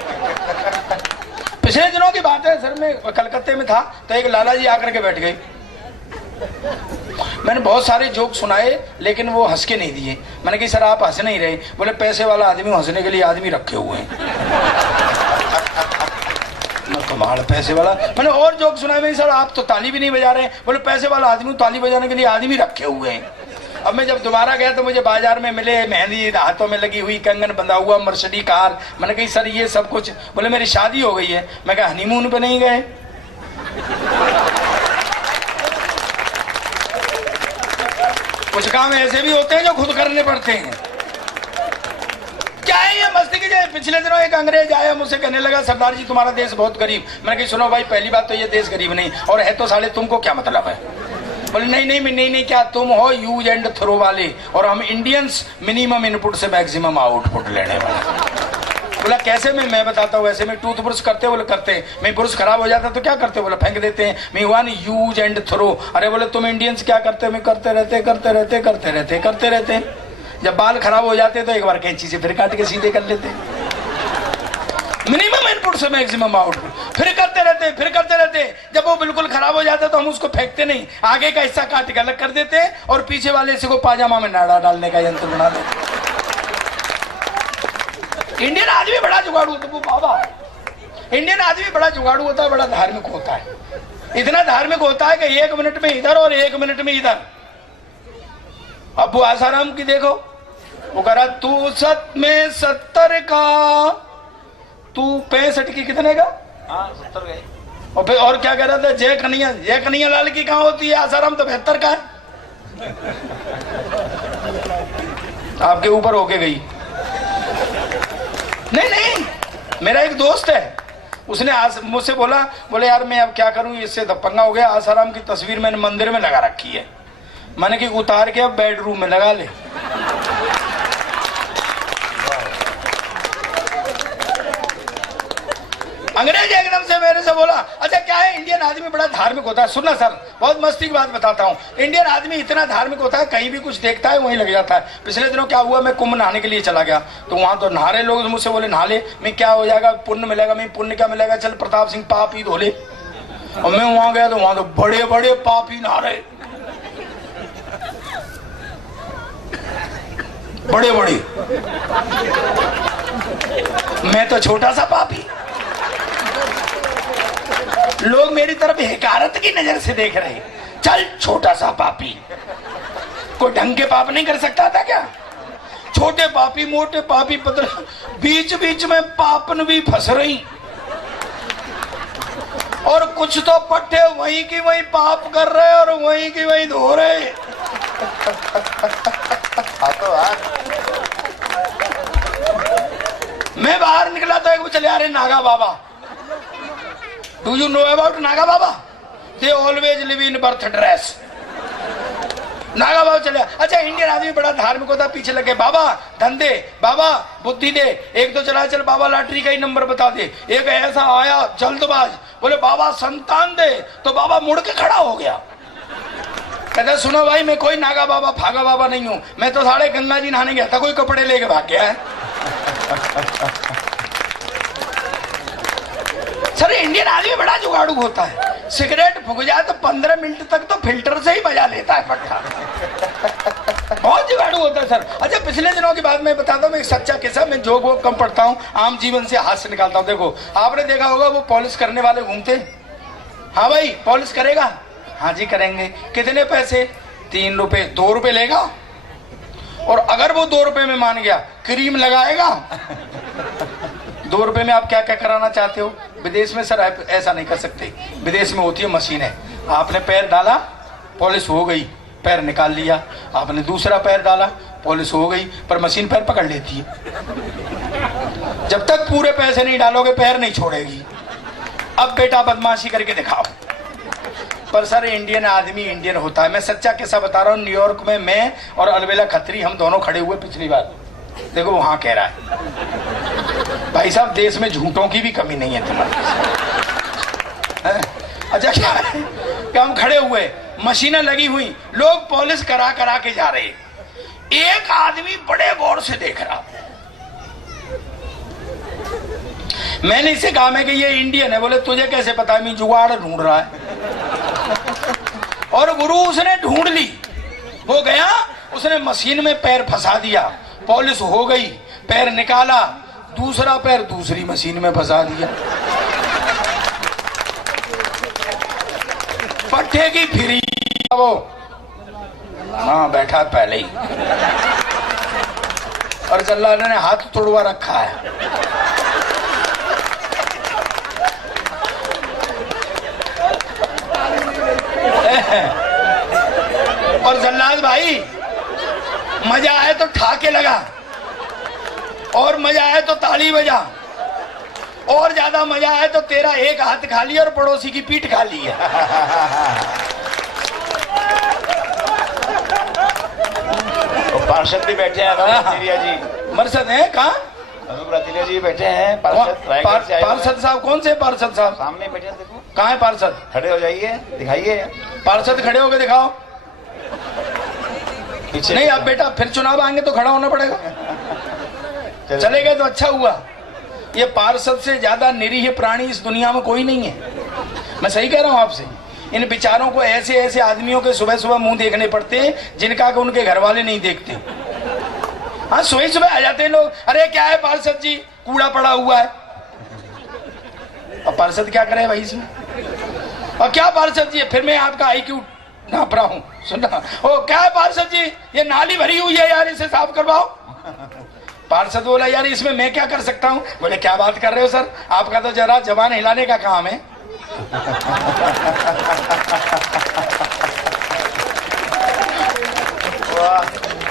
पिछले दिनों की बात है सर, मैं कलकत्ते में था तो एक लाला जी आकर के बैठ गए। मैंने बहुत सारे जोक सुनाए लेकिन वो हंस के नहीं दिए। मैंने कहा सर आप हंस नहीं रहे। बोले पैसे वाला आदमी हंसने के लिए आदमी रखे हुए हैं। कमाल पैसे वाला। मैंने और जोक सुनाए, मैं सर आप तो ताली भी नहीं बजा रहे। बोले पैसे वाला आदमी ताली बजाने के लिए आदमी रखे हुए हैं। अब मैं जब दोबारा गया तो मुझे बाजार में मिले मेहंदी हाथों में लगी हुई, कंगन बंधा हुआ, मर्सिडीज कार। मैंने कही सर ये सब कुछ? बोले मेरी शादी हो गई है। मैं कहा हनीमून पे नहीं गए? कुछ काम ऐसे भी होते हैं जो खुद करने पड़ते हैं। क्या है ये मस्ती की? पिछले दिनों एक अंग्रेज आया, मुझसे कहने लगा सरदार जी तुम्हारा देश बहुत गरीब। मैंने कहा सुनो भाई, पहली बात तो ये देश गरीब नहीं, और है तो साले तुमको क्या मतलब है? बोले नहीं, क्या तुम हो यूज एंड थ्रो वाले और हम इंडियंस मिनिमम इनपुट से मैक्सिमम आउटपुट लेने वाले। बोला कैसे? मैं बताता हूँ। वैसे में टूथ ब्रश करते? बोले करते हैं। मैं ब्रश खराब हो जाता तो क्या करते? बोले फेंक देते हैं। मैं वन यूज एंड थ्रो। अरे बोले तुम इंडियंस क्या करते? मैं करते रहते। जब बाल खराब हो जाते तो एक बार कैंची से फिर काट के सीधे कर लेते। मिनिमम इनपुट से मैक्सिमम आउटपुट। फिर करते रहते। जब वो बिल्कुल खराब हो जाता तो हम उसको फेंकते नहीं, आगे का हिस्सा काट के अलग कर देते और पीछे वाले हिस्से को पाजामा में नाड़ा डालने का यंत्र बना देते। इंडियन आदमी बड़ा जुगाड़ू होता है बाबा। इंडियन आदमी बड़ा जुगाड़ू होता है, बड़ा धार्मिक होता है। इतना धार्मिक होता है कि 1 मिनट में इधर और 1 मिनट में इधर। अबू आसाराम की देखो, वो कह रहा तू 7 में 70 का, तू 65 की कितने का? 70 गए। और फिर और क्या कह रहा था? जय कन्हैया लाल की कहाँ होती है? आसाराम तो 72 का है। आपके ऊपर होके गई। नहीं नहीं, मेरा एक दोस्त है, उसने आज मुझसे बोला, बोले यार मैं अब क्या करूं, इससे दपंगा हो गया, आसाराम की तस्वीर मैंने मंदिर में लगा रखी है। मैंने कि उतार के अब बेडरूम में लगा ले। अंग्रेज एकदम से मेरे से बोला, अच्छा क्या है, इंडियन आदमी बड़ा धार्मिक होता है। सुनना सर, बहुत मस्ती की बात बताता हूँ, इंडियन आदमी इतना धार्मिक होता है, कहीं भी कुछ देखता है वहीं लग जाता है। पिछले दिनों क्या हुआ, मैं कुंभ नहाने के लिए चला गया, तो वहां तो नहा रहे लोग, मुझसे बोले नहा ले। मैं क्या हो जाएगा, पुण्य मिलेगा। मैं पुण्य क्या मिलेगा, चल प्रताप सिंह पाप ही धो ले। और मैं वहां गया तो वहां तो बड़े बड़े पापी नहा रहे, बड़े बड़े, मैं तो छोटा सा पापी। लोग मेरी तरफ हिकारत की नजर से देख रहे, चल छोटा सा पापी, कोई ढंग के पाप नहीं कर सकता था क्या? छोटे पापी, मोटे पापी, पतले, बीच बीच में पापन भी फंस रही, और कुछ तो पट्टे वहीं की वहीं पाप कर रहे और वहीं की वहीं धो रहे। मैं बाहर निकला तो एक चले आ रहे नागा बाबा। Do you know about Naga Baba? They always live in birth dress. Naga बाबा चले। अच्छा इंडियन आदमी बड़ा धार्मिक होता, पीछे लगे, बाबा धन दे, बाबा बुद्धि दे, एक तो चला चल बाबा लॉटरी का ही नंबर बता दे। एक ऐसा आया जल्दबाज, बोले बाबा संतान दे, तो बाबा मुड़ के खड़ा हो गया। कहता सुनो भाई, मैं कोई नागा बाबा फागा बाबा नहीं हूं, मैं तो साढ़े गंगा जी नहाने गया था, कोई कपड़े लेके भाग गया है। सर इंडियन आदमी बड़ा जुगाड़ू होता है, सिगरेट फूक जाए तो 15 मिनट तक तो फिल्टर से ही बजा लेता है पट्टा। बहुत जुगाड़ू होता है सर। अच्छा पिछले दिनों की बात मैं बताता हूँ, एक सच्चा किस्सा, मैं जोक वोक कम पढ़ता हूँ, आम जीवन से हाथ से निकालता हूँ। देखो आपने देखा होगा वो पॉलिश करने वाले घूमते, हाँ भाई पॉलिश करेगा, हाँ जी करेंगे, कितने पैसे, 3 रुपए, 2 रुपए लेगा, और अगर वो 2 रुपए में मान गया क्रीम लगाएगा। 2 रुपए में आप क्या क्या कराना चाहते हो? विदेश में सर ऐसा नहीं कर सकते, विदेश में होती है मशीन है, आपने पैर डाला पॉलिश हो गई, पैर निकाल लिया, आपने दूसरा पैर डाला पॉलिश हो गई, पर मशीन पैर पकड़ लेती है। जब तक पूरे पैसे नहीं डालोगे पैर नहीं छोड़ेगी। अब बेटा बदमाशी करके दिखाओ। पर सर इंडियन आदमी इंडियन होता है, मैं सच्चा किस्सा बता रहा हूँ। न्यूयॉर्क में मैं और अलबेला खत्री हम दोनों खड़े हुए पिछली बार, देखो वहां कह रहा है भाई साहब देश में झूठों की भी कमी नहीं है तुम्हारे। अच्छा क्या है कि हम खड़े हुए, मशीनें लगी हुई, लोग पॉलिश करा करा के जा रहे, एक आदमी बड़े गौर से देख रहा। मैंने इससे कहा मैं कि ये इंडियन है, बोले तुझे कैसे पता? मैं जुगाड़ ढूंढ रहा है। और गुरु उसने ढूंढ ली, वो गया, उसने मशीन में पैर फंसा दिया, पॉलिश हो गई, पैर निकाला, दूसरा पैर दूसरी मशीन में फंसा दिया, पट्टे की फिरी। वो हाँ बैठा पहले ही, और जल्लाद ने हाथ तोड़वा रखा है। और जल्लाद भाई मजा आए तो ठाके लगा, और मजा आए तो ताली बजा, और ज्यादा मजा आए तो तेरा एक हाथ खा लिया और पड़ोसी की पीठ खा ली है। पार्षद भी बैठे हैं रातिलिया जी, मरसद है कहाँ? रातिलिया जी बैठे हैं। पार्षद साहब कौन से पार्षद साहब? सामने बैठे हैं, देखो कहाँ है पार्षद? खड़े हो जाइए, दिखाइए। पार्षद खड़े होके दिखाओ। पीछे नहीं अब बेटा फिर चुनाव आएंगे तो खड़ा होना पड़ेगा। चले गए तो अच्छा हुआ। ये पार्षद से ज्यादा निरीह प्राणी इस दुनिया में कोई नहीं है, मैं सही कह रहा हूं आपसे। इन बेचारों को ऐसे ऐसे आदमियों के सुबह सुबह मुंह देखने पड़ते हैं जिनका कि उनके घर वाले नहीं देखते। हाँ सुबह सुबह आ जाते हैं लोग, अरे क्या है पार्षद जी, कूड़ा पड़ा हुआ है। अब पार्षद क्या करे भाई इसमें? और क्या पार्षद जी, फिर मैं आपका IQ नाप रहा हूँ, सुनना। ओ क्या है पार्षद जी, ये नाली भरी हुई है यार, इसे साफ करवाओ। पार्षद बोला यार इसमें मैं क्या कर सकता हूँ? बोले क्या बात कर रहे हो सर, आपका तो जरा जबान हिलाने का काम है।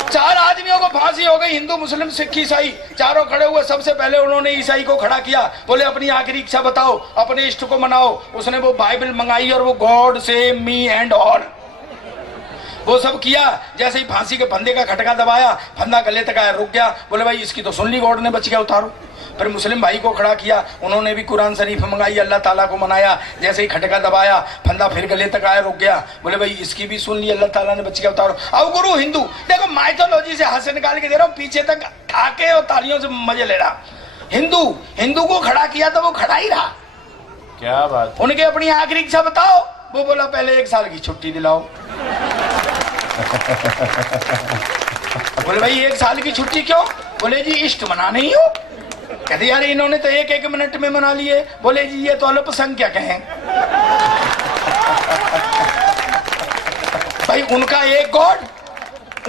चार आदमी आदमियों को फांसी हो गई, हिंदू मुस्लिम सिख ईसाई चारों खड़े हुए। सबसे पहले उन्होंने ईसाई को खड़ा किया, बोले अपनी आखिरी इच्छा बताओ, अपने इष्ट को मनाओ। उसने वो बाइबल मंगाई और वो God save me and all वो सब किया। जैसे ही फांसी के फंदे का खटका दबाया, फंदा गले तक आया, रुक गया। बोले भाई इसकी तो सुन ली, गॉड ने, बच गया, उतारो। फिर मुस्लिम भाई को खड़ा किया, उन्होंने भी कुरान शरीफ मंगाई, अल्लाह ताला को मनाया। जैसे ही खटका दबाया, फंदा फिर गले तक आया, रुक गया। बोले भाई इसकी भी सुन ली, अल्लाह ताला ने, बच गया, उतारो। अब गुरु हिंदू, देखो माइथोलॉजी से हंस निकाल के दे रहा हूँ, पीछे तक खाके और तालियों से मजे ले रहा। हिंदू को खड़ा किया तो वो खड़ा ही रहा। क्या बात। उनके अपनी आखिरी इच्छा बताओ। वो बोला पहले 1 साल की छुट्टी दिलाओ। बोले भाई 1 साल की छुट्टी क्यों? बोले जी इष्ट मनाने ही हो। कहते यार इन्होंने तो 1-1 मिनट में मना लिए। बोले जी ये तो अल्पसंख्यक हैं। भाई उनका एक गॉड,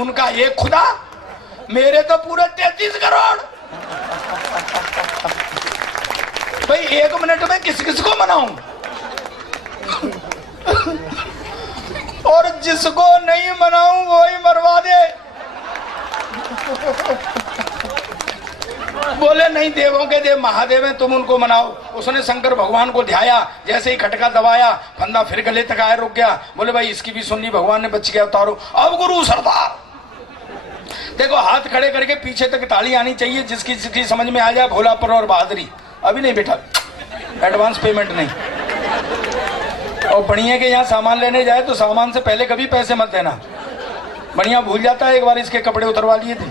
उनका एक खुदा, मेरे तो पूरे 33 करोड़। भाई 1 मिनट में किस किस को मनाऊं? और जिसको नहीं मनाऊं वो ही मरवा दे। बोले नहीं, देवों के देव महादेव हैं, तुम उनको मनाओ। उसने शंकर भगवान को ध्याया। जैसे ही खटका दबाया, फंदा फिर गले तक आया, रुक गया। बोले भाई इसकी भी सुन ली, भगवान ने, बच गया, उतारो। अब गुरु सरदार देखो, हाथ खड़े करके पीछे तक ताली आनी चाहिए, जिसकी समझ में आ जाए भोलापन और बहादुरी। अभी नहीं बेटा, एडवांस पेमेंट नहीं। और बढ़िया के यहाँ सामान लेने जाए तो सामान से पहले कभी पैसे मत देना। बढ़िया भूल जाता है, एक बार इसके कपड़े उतरवा लिए थे।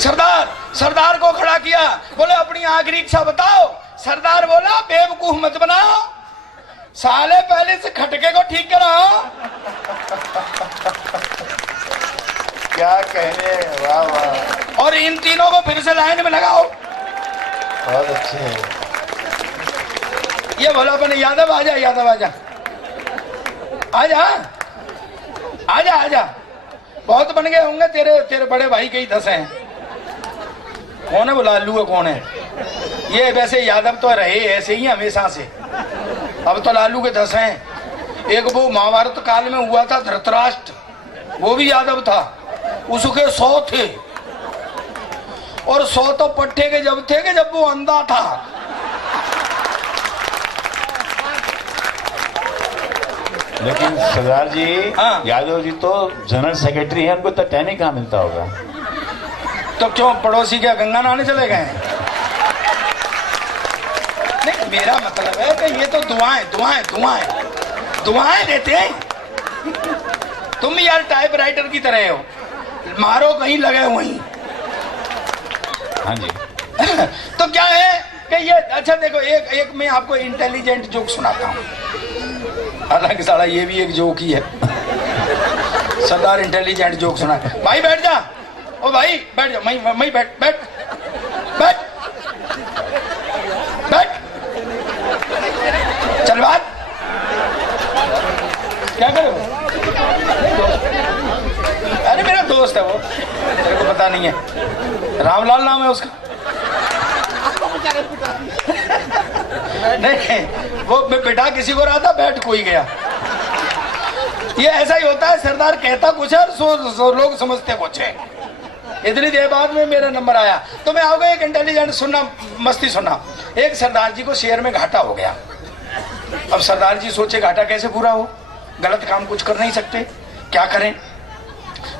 सरदार को खड़ा किया, बोले अपनी आखिरी इच्छा बताओ। सरदार बोला बेवकूफ मत बनाओ, साले पहले से खटके को ठीक कराओ। क्या कहने, वाह वाह। और इन तीनों को फिर से लाइन में लगाओ। बहुत अच्छे हैं। ये बोला अपने यादव आजा, यादव आजा, आजा, आजा, आजा। बहुत बन गए होंगे तेरे बड़े भाई के ही 10 हैं। कौन है वो लालू है? कौन है ये? वैसे यादव तो रहे ऐसे ही हमेशा से। अब तो लालू के 10 हैं। एक वो महाभारत काल में हुआ था धृतराष्ट्र, वो भी यादव था, उसके 100 थे। और 100 तो पट्टे के जब थे कि जब वो अंधा था। लेकिन सरदार जी, हाँ। यादव जी तो जनरल सेक्रेटरी हैं, उनको तो टहनी कहाँ मिलता होगा? तो क्यों पड़ोसी क्या गंगा नहाने चले गए? नहीं, मेरा मतलब है कि ये तो दुआएं देते हैं। तुम यार टाइप राइटर की तरह हो, मारो कहीं लगे वहीं। हाँ जी। तो क्या है कि ये, अच्छा देखो, एक मैं आपको इंटेलिजेंट जोक सुनाता हूँ। हालांकि साला ये भी एक जोक ही है। सरदार इंटेलिजेंट जोक सुना। भाई बैठ जा, ओ भाई बैठ जा, मैं बैठ बैठ बैठ बैठ, चल बात। क्या करो? अरे मेरा दोस्त है वो, तेरे को पता नहीं है, रामलाल नाम है उसका। नहीं, वो मैं बिठा किसी को रहा था, बैठ कोई गया। ये ऐसा ही होता है, सरदार कहता कुछ है, सो लोग समझते कुछ है। इतनी देर बाद में मेरा नंबर आया तो मैं आओगे एक इंटेलिजेंट सुनना, मस्ती सुनना। एक सरदार जी को शेयर में घाटा हो गया। अब सरदार जी सोचे घाटा कैसे पूरा हो, गलत काम कुछ कर नहीं सकते, क्या करें।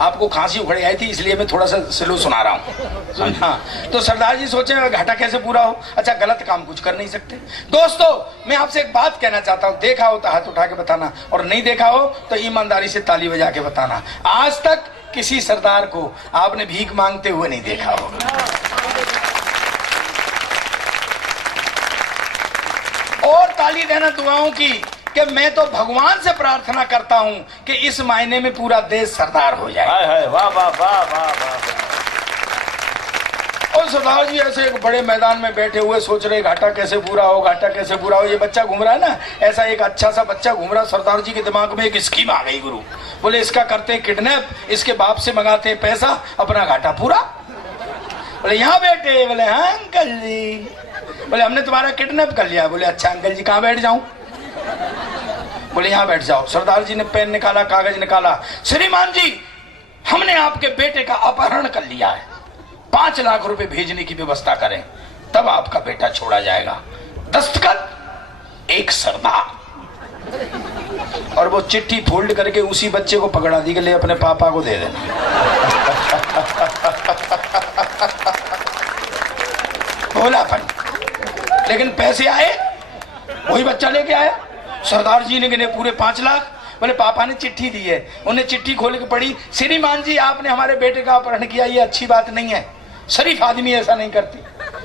आपको खांसी उखड़ आई थी इसलिए मैं थोड़ा सा स्लो सुना रहा हूँ। हाँ, तो सरदार जी सोचे घाटा कैसे पूरा हो। अच्छा, गलत काम कुछ कर नहीं सकते। दोस्तों, मैं आपसे एक बात कहना चाहता हूँ, देखा हो तो हाथ उठा के बताना, और नहीं देखा हो तो ईमानदारी से ताली बजा के बताना। आज तक किसी सरदार को आपने भीख मांगते हुए नहीं देखा हो। और ताली देना दुआओं की कि मैं तो भगवान से प्रार्थना करता हूं कि इस महीने में पूरा देश सरदार हो जाए। हाय हाय, वाह वाह वाह वाह वाह। और सरदार जी ऐसे एक बड़े मैदान में बैठे हुए सोच रहे घाटा कैसे पूरा हो, घाटा कैसे पूरा हो। ये बच्चा घूम रहा है ना, ऐसा एक अच्छा सा बच्चा घूम रहा। सरदार जी के दिमाग में एक स्कीम आ गई गुरु। बोले इसका करते हैं किडनैप, इसके बाप से मंगाते हैं पैसा, अपना घाटा पूरा। बोले यहाँ बैठे? बोले हाँ अंकल जी। बोले हमने तुम्हारा किडनैप कर लिया। बोले अच्छा अंकल जी, कहाँ बैठ जाऊं? बोले यहाँ बैठ जाओ। सरदार जी ने पेन निकाला, कागज निकाला। श्रीमान जी, हमने आपके बेटे का अपहरण कर लिया है, 5 लाख रुपए भेजने की व्यवस्था करें, तब आपका बेटा छोड़ा जाएगा। दस्तखत एक सरदार। और वो चिट्ठी फोल्ड करके उसी बच्चे को पकड़ा दी कि ले अपने पापा को दे देना। भोलापन। लेकिन पैसे आए, वही बच्चा लेके आया। सरदार जी ने गिने पूरे 5 लाख। बोले पापा ने चिट्ठी दी है। उन्हें चिट्ठी खोल के पढ़ी, श्रीमान जी आपने हमारे बेटे का अपहरण किया, ये अच्छी बात नहीं है, शरीफ आदमी ऐसा नहीं करती।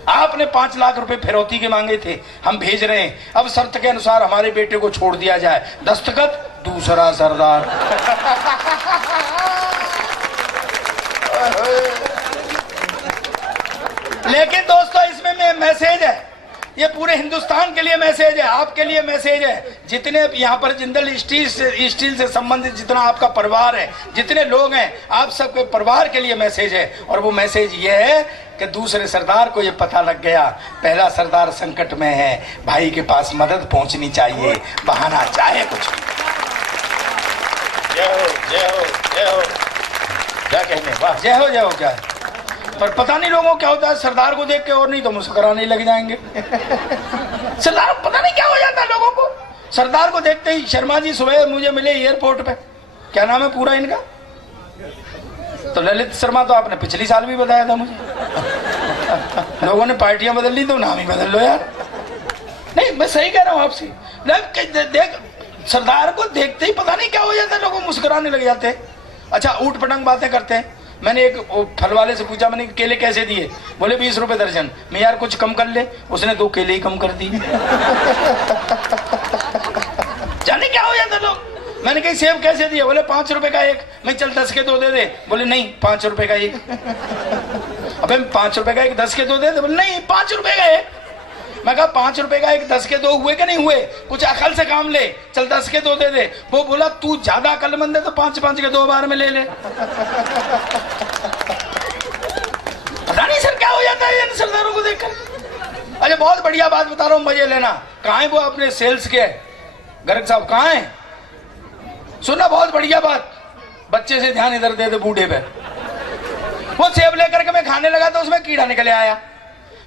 आपने 5 लाख रुपए फिरौती के मांगे थे, हम भेज रहे हैं, अब शर्त के अनुसार हमारे बेटे को छोड़ दिया जाए। दस्तखत दूसरा सरदार। लेकिन दोस्तों इसमें मैसेज है, ये पूरे हिंदुस्तान के लिए मैसेज है, आपके लिए मैसेज है। जितने यहाँ पर जिंदल स्टील से संबंधित जितना आपका परिवार है, जितने लोग हैं, आप सबके परिवार के लिए मैसेज है। और वो मैसेज ये है कि दूसरे सरदार को ये पता लग गया, पहला सरदार संकट में है, भाई के पास मदद पहुंचनी चाहिए, बहाना चाहे कुछ। जय हो जय हो जय हो। क्या कहने, वाह। जय हो जय हो। क्या है पर पता नहीं लोगों को क्या होता है, सरदार को देख के और नहीं तो मुस्कुराने लग जाएंगे। सरदार पता नहीं क्या हो जाता है लोगों को। सरदार को देखते ही शर्मा जी सुबह मुझे मिले एयरपोर्ट पे, क्या नाम है पूरा इनका, तो ललित शर्मा, तो आपने पिछली साल भी बताया था मुझे। लोगों ने पार्टियां बदल ली तो नाम ही बदल लो यार। नहीं मैं सही कह रहा हूँ आपसे। देख सरदार को देखते ही पता नहीं क्या हो जाता है, लोगों मुस्कुराने लग जाते हैं। अच्छा ऊट पटंग बातें करते हैं। मैंने एक फल वाले से पूछा, मैंने केले कैसे दिए, बोले 20 रुपए दर्जन। मैं यार कुछ कम कर ले, उसने 2 केले ही कम कर दिए। जाने क्या हो जाता लोग। मैंने कही सेब कैसे दिए, बोले 5 रुपए का एक। मैं चल 10 के 2 दे दे, बोले नहीं 5 रुपए का एक। अबे 5 रुपए का एक 10 के 2 दे दे, बोले नहीं 5 रुपए का एक। मैं कहा 5 रुपए का एक 10 के 2 हुए कि नहीं हुए, कुछ अकल से काम ले, चल 10 के 2 दे दे। वो बोला तू ज्यादा अकलमंद है तो 5 के 2 बार में ले ले। पता नहीं सर क्या हो जाता है इन सरदारों को देखकर। अरे बहुत बढ़िया बात बता रहा हूँ, मजे लेना। कहाँ है वो अपने सेल्स के गर्ग साहब, कहाँ है? सुनना बहुत बढ़िया बात, बच्चे से ध्यान इधर दे दे बूढ़े पे। वो सेब लेकर के मैं खाने लगा तो उसमें कीड़ा निकले आया।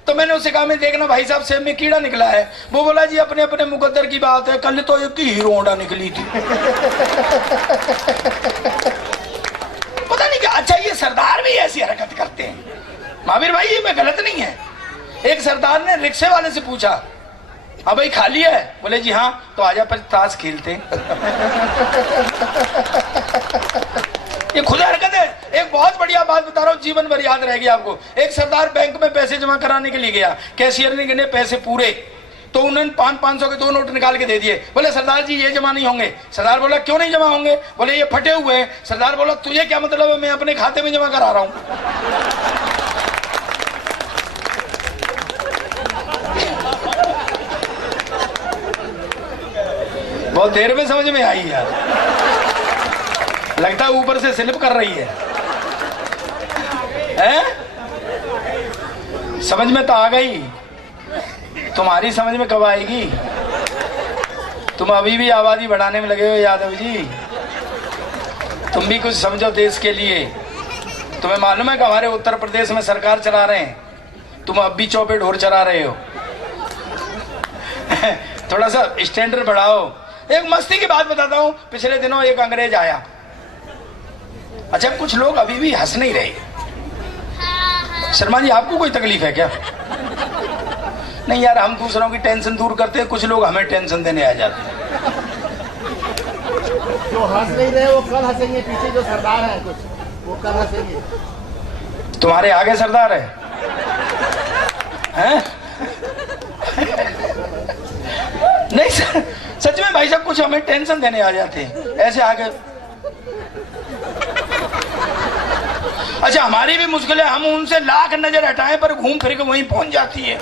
तो मैंने उससे कहा, मैं देखना भाई साहब सेब में कीड़ा निकला है। वो बोला जी अपने अपने मुकद्दर की बात है, कल तो एक हीरो होंडा निकली थी। पता नहीं क्या। अच्छा ये सरदार भी ऐसी हरकत करते हैं महावीर भाई, ये मैं गलत नहीं है। एक सरदार ने रिक्शे वाले से पूछा, हाँ भाई खाली है, बोले जी हाँ, तो आजा पर ताश खेलते। ये खुद हरकत है। एक बहुत बढ़िया बात बता रहा हूँ, जीवन भर याद रहेगी आपको। एक सरदार बैंक में पैसे जमा कराने के लिए गया, कैशियर ने गिने पैसे पूरे, तो उन्होंने 500 के 2 नोट निकाल के दे दिए। बोले सरदार जी ये जमा नहीं होंगे। सरदार बोला क्यों नहीं जमा होंगे, बोले ये फटे हुए हैं। सरदार बोला तुझे क्या मतलब है, मैं अपने खाते में जमा करा रहा हूँ। बहुत देर में समझ में आई यार, लगता है ऊपर से स्लिप कर रही है, समझ में तो आ गई, तुम्हारी समझ में कब आएगी? तुम अभी भी आबादी बढ़ाने में लगे हो यादव जी। तुम भी कुछ समझो देश के लिए। तुम्हें मालूम है कि हमारे उत्तर प्रदेश में सरकार चला रहे हैं, तुम अब भी चौपे ढोर चला रहे हो। थोड़ा सा स्टैंडर्ड बढ़ाओ। एक मस्ती की बात बताता हूँ, पिछले दिनों एक अंग्रेज आया। अच्छा कुछ लोग अभी भी हंस नहीं रहे। शर्मा जी आपको कोई तकलीफ है क्या? नहीं यार, हम दूसरों की टेंशन दूर करते हैं, कुछ लोग हमें टेंशन देने आ जाते हैं। जो हंस नहीं रहे वो कल हंसेंगे, पीछे जो सरदार है कुछ वो कल हंसेंगे। तुम्हारे आगे सरदार है, हैं? नहीं सच में भाई साहब, कुछ हमें टेंशन देने आ जाते हैं ऐसे आगे। अच्छा हमारी भी मुश्किल है, हम उनसे लाख नजर हटाएं पर घूम फिर के वहीं पहुंच जाती है।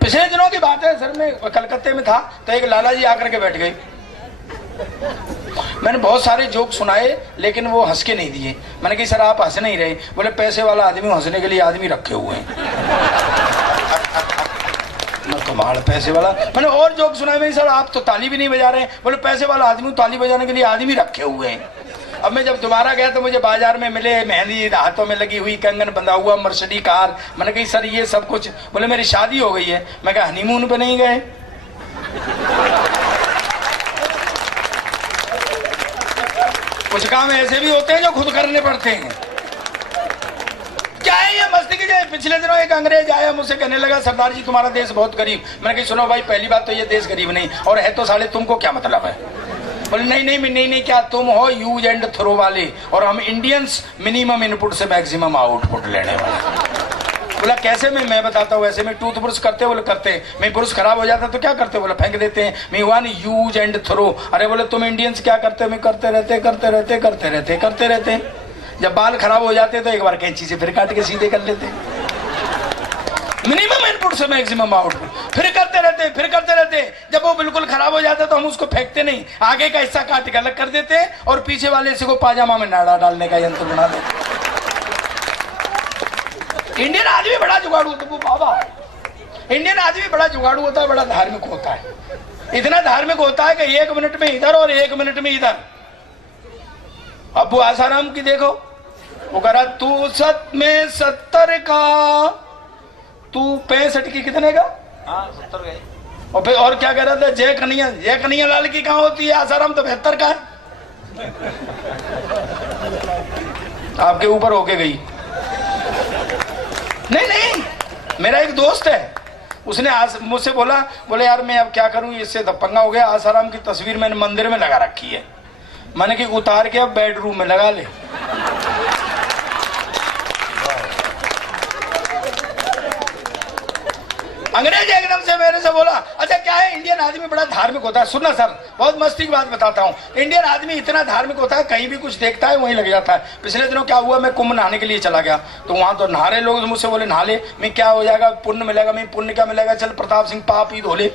पिछले दिनों की बात है सर, मैं कलकत्ते में था तो एक लाला जी आकर के बैठ गए। मैंने बहुत सारे जोक सुनाए लेकिन वो हंस के नहीं दिए। मैंने कहा सर आप हंस नहीं रहे। बोले पैसे वाला आदमी हंसने के लिए आदमी रखे हुए हैं। कमाल पैसे वाला। मैंने और जोक सुनाए, सर आप तो ताली भी नहीं बजा रहे हैं। बोले पैसे वाला आदमी ताली बजाने के लिए आदमी रखे हुए हैं। अब मैं जब दोबारा गया तो मुझे बाजार में मिले मेहंदी हाथों में लगी हुई, कंगन बंधा हुआ, मर्सिडीज कार। मैंने कही सर ये सब कुछ? बोले मेरी शादी हो गई है। मैं कहा हनीमून पे नहीं गए? कुछ काम ऐसे भी होते हैं जो खुद करने पड़ते हैं। क्या है ये मस्ती की? पिछले दिनों एक अंग्रेज आया, मुझसे कहने लगा सरदार जी तुम्हारा देश बहुत गरीब। मैंने कहा सुनो भाई, पहली बात तो ये देश गरीब नहीं, और है तो साले तुमको क्या मतलब है? बोले नहीं, क्या तुम हो यूज एंड थ्रो वाले, और हम इंडियंस मिनिमम इनपुट से मैक्सिमम आउटपुट लेने वाले। बोला कैसे? मैं बताता हूँ। ऐसे में टूथ ब्रश करते? बोले करते हैं। मैं ब्रश खराब हो जाता तो क्या करते? बोले फेंक देते हैं। मैं वन यूज एंड थ्रो। अरे बोले तुम इंडियंस क्या करते? मैं करते रहते। जब बाल खराब हो जाते तो एक बार कैंची से फिर काट के सीधे कर लेते। मिनिमम इनपुट से मैक्सिमम आउटपुट। फिर करते रहते। जब वो बिल्कुल खराब हो जाता तो हम उसको फेंकते नहीं, आगे का हिस्सा काट के अलग कर देते और पीछे वाले हिस्से को पाजामा में नाड़ा डालने का यंत्र बना देते। इंडियन आदमी बड़ा जुगाड़ू होता है बाबा। इंडियन आदमी बड़ा जुगाड़ू होता है, बड़ा धार्मिक होता है। इतना धार्मिक होता है कि 1 मिनट में इधर और 1 मिनट में इधर। अबू आसाराम की देखो, वो कह रहा तू 7 में 70 का, तू 65 की कितने का? 70 गए। और फिर और क्या कह रहा था? जय कन्हैया लाल की कहाँ होती है? आसाराम तो 72 का है। आपके ऊपर होके गई। नहीं, मेरा एक दोस्त है, उसने मुझसे बोले यार मैं अब क्या करूं, इससे पंगा हो गया। आसाराम की तस्वीर मैंने मंदिर में लगा रखी है। मैंने कि उतार के अब बेडरूम में लगा ले। अंग्रेज एकदम से मेरे से बोला अच्छा क्या है, इंडियन आदमी बड़ा धार्मिक होता है। सुनना सर, बहुत मस्ती की बात बताता हूँ। इंडियन आदमी इतना धार्मिक होता है, कहीं भी कुछ देखता है वहीं लग जाता है। पिछले दिनों क्या हुआ, मैं कुंभ नहाने के लिए चला गया, तो वहां तो नहा रहे लोग, मुझसे बोले नहा ले। मैं क्या हो जाएगा, पुण्य मिलेगा। मैं पुण्य क्या मिलेगा, चल प्रताप सिंह पाप ही धो ले।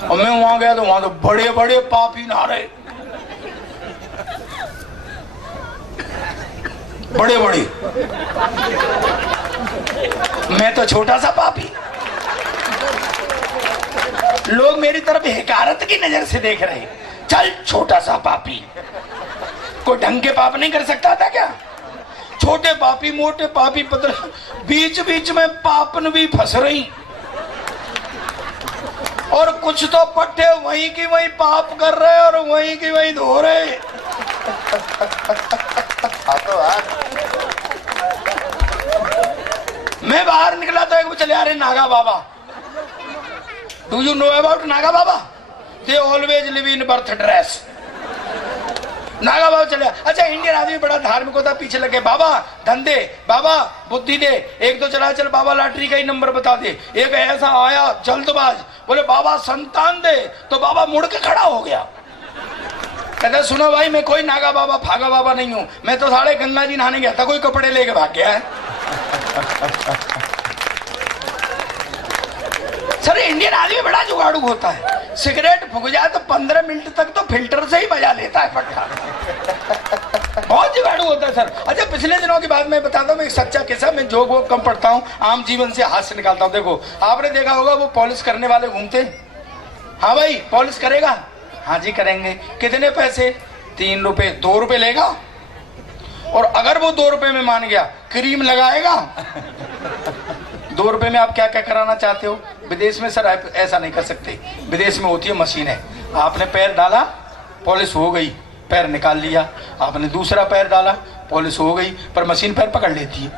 और मैं वहां गया तो वहां तो बड़े बड़े पाप ही नहा रहे, बड़े बड़े। मैं तो छोटा सा पापी। लोग मेरी तरफ हिकारत की नजर से देख रहे, चल छोटा सा पापी। कोई ढंग के पाप नहीं कर सकता था क्या? छोटे पापी, मोटे पापी, पतले, बीच बीच में पापन भी फंस रही। और कुछ तो पट्टे वहीं की वहीं पाप कर रहे और वहीं की वहीं धो रहे। मैं बाहर निकला तो एक चले आ रहे नागा बाबा। Do you know about Naga Baba? They always live in birth dress. Naga बाबा चले। अच्छा इंडियन आदमी बड़ा धार्मिक होता, पीछे लगे बाबा धन दे, बाबा बुद्धि दे। एक तो चला चल बाबा लॉटरी का ही नंबर बता दे। एक ऐसा आया जल्दबाज, बोले बाबा संतान दे, तो बाबा मुड़ के खड़ा हो गया। कहता सुनो भाई, मैं कोई नागा बाबा फागा बाबा नहीं हूं, मैं तो साढ़े गंगा जी नहाने गया था, कोई कपड़े लेके भाग गया है। सर इंडियन आदमी बड़ा जुगाड़ू होता है। सिगरेट फूक जाए तो 15 मिनट तक तो फिल्टर से ही बजा लेता है पट्टा। बहुत जुगाड़ू होता है सर। अच्छा पिछले दिनों की बात मैं बताता हूँ, एक सच्चा किस्सा। मैं जोक वो कम पढ़ता हूँ, आम जीवन से हाथ से निकालता हूँ। देखो आपने देखा होगा वो पॉलिश करने वाले घूमते, हाँ भाई पॉलिश करेगा, हाँ जी करेंगे, कितने पैसे? 3 रुपए। 2 रुपए लेगा, और अगर वो 2 रुपए में मान गया क्रीम लगाएगा। 2 रुपए में आप क्या क्या कराना चाहते हो? विदेश में सर ऐसा नहीं कर सकते, विदेश में होती है मशीन है। आपने पैर डाला, पॉलिश हो गई, पैर निकाल लिया। आपने दूसरा पैर डाला, पॉलिश हो गई, पर मशीन पैर पकड़ लेती है।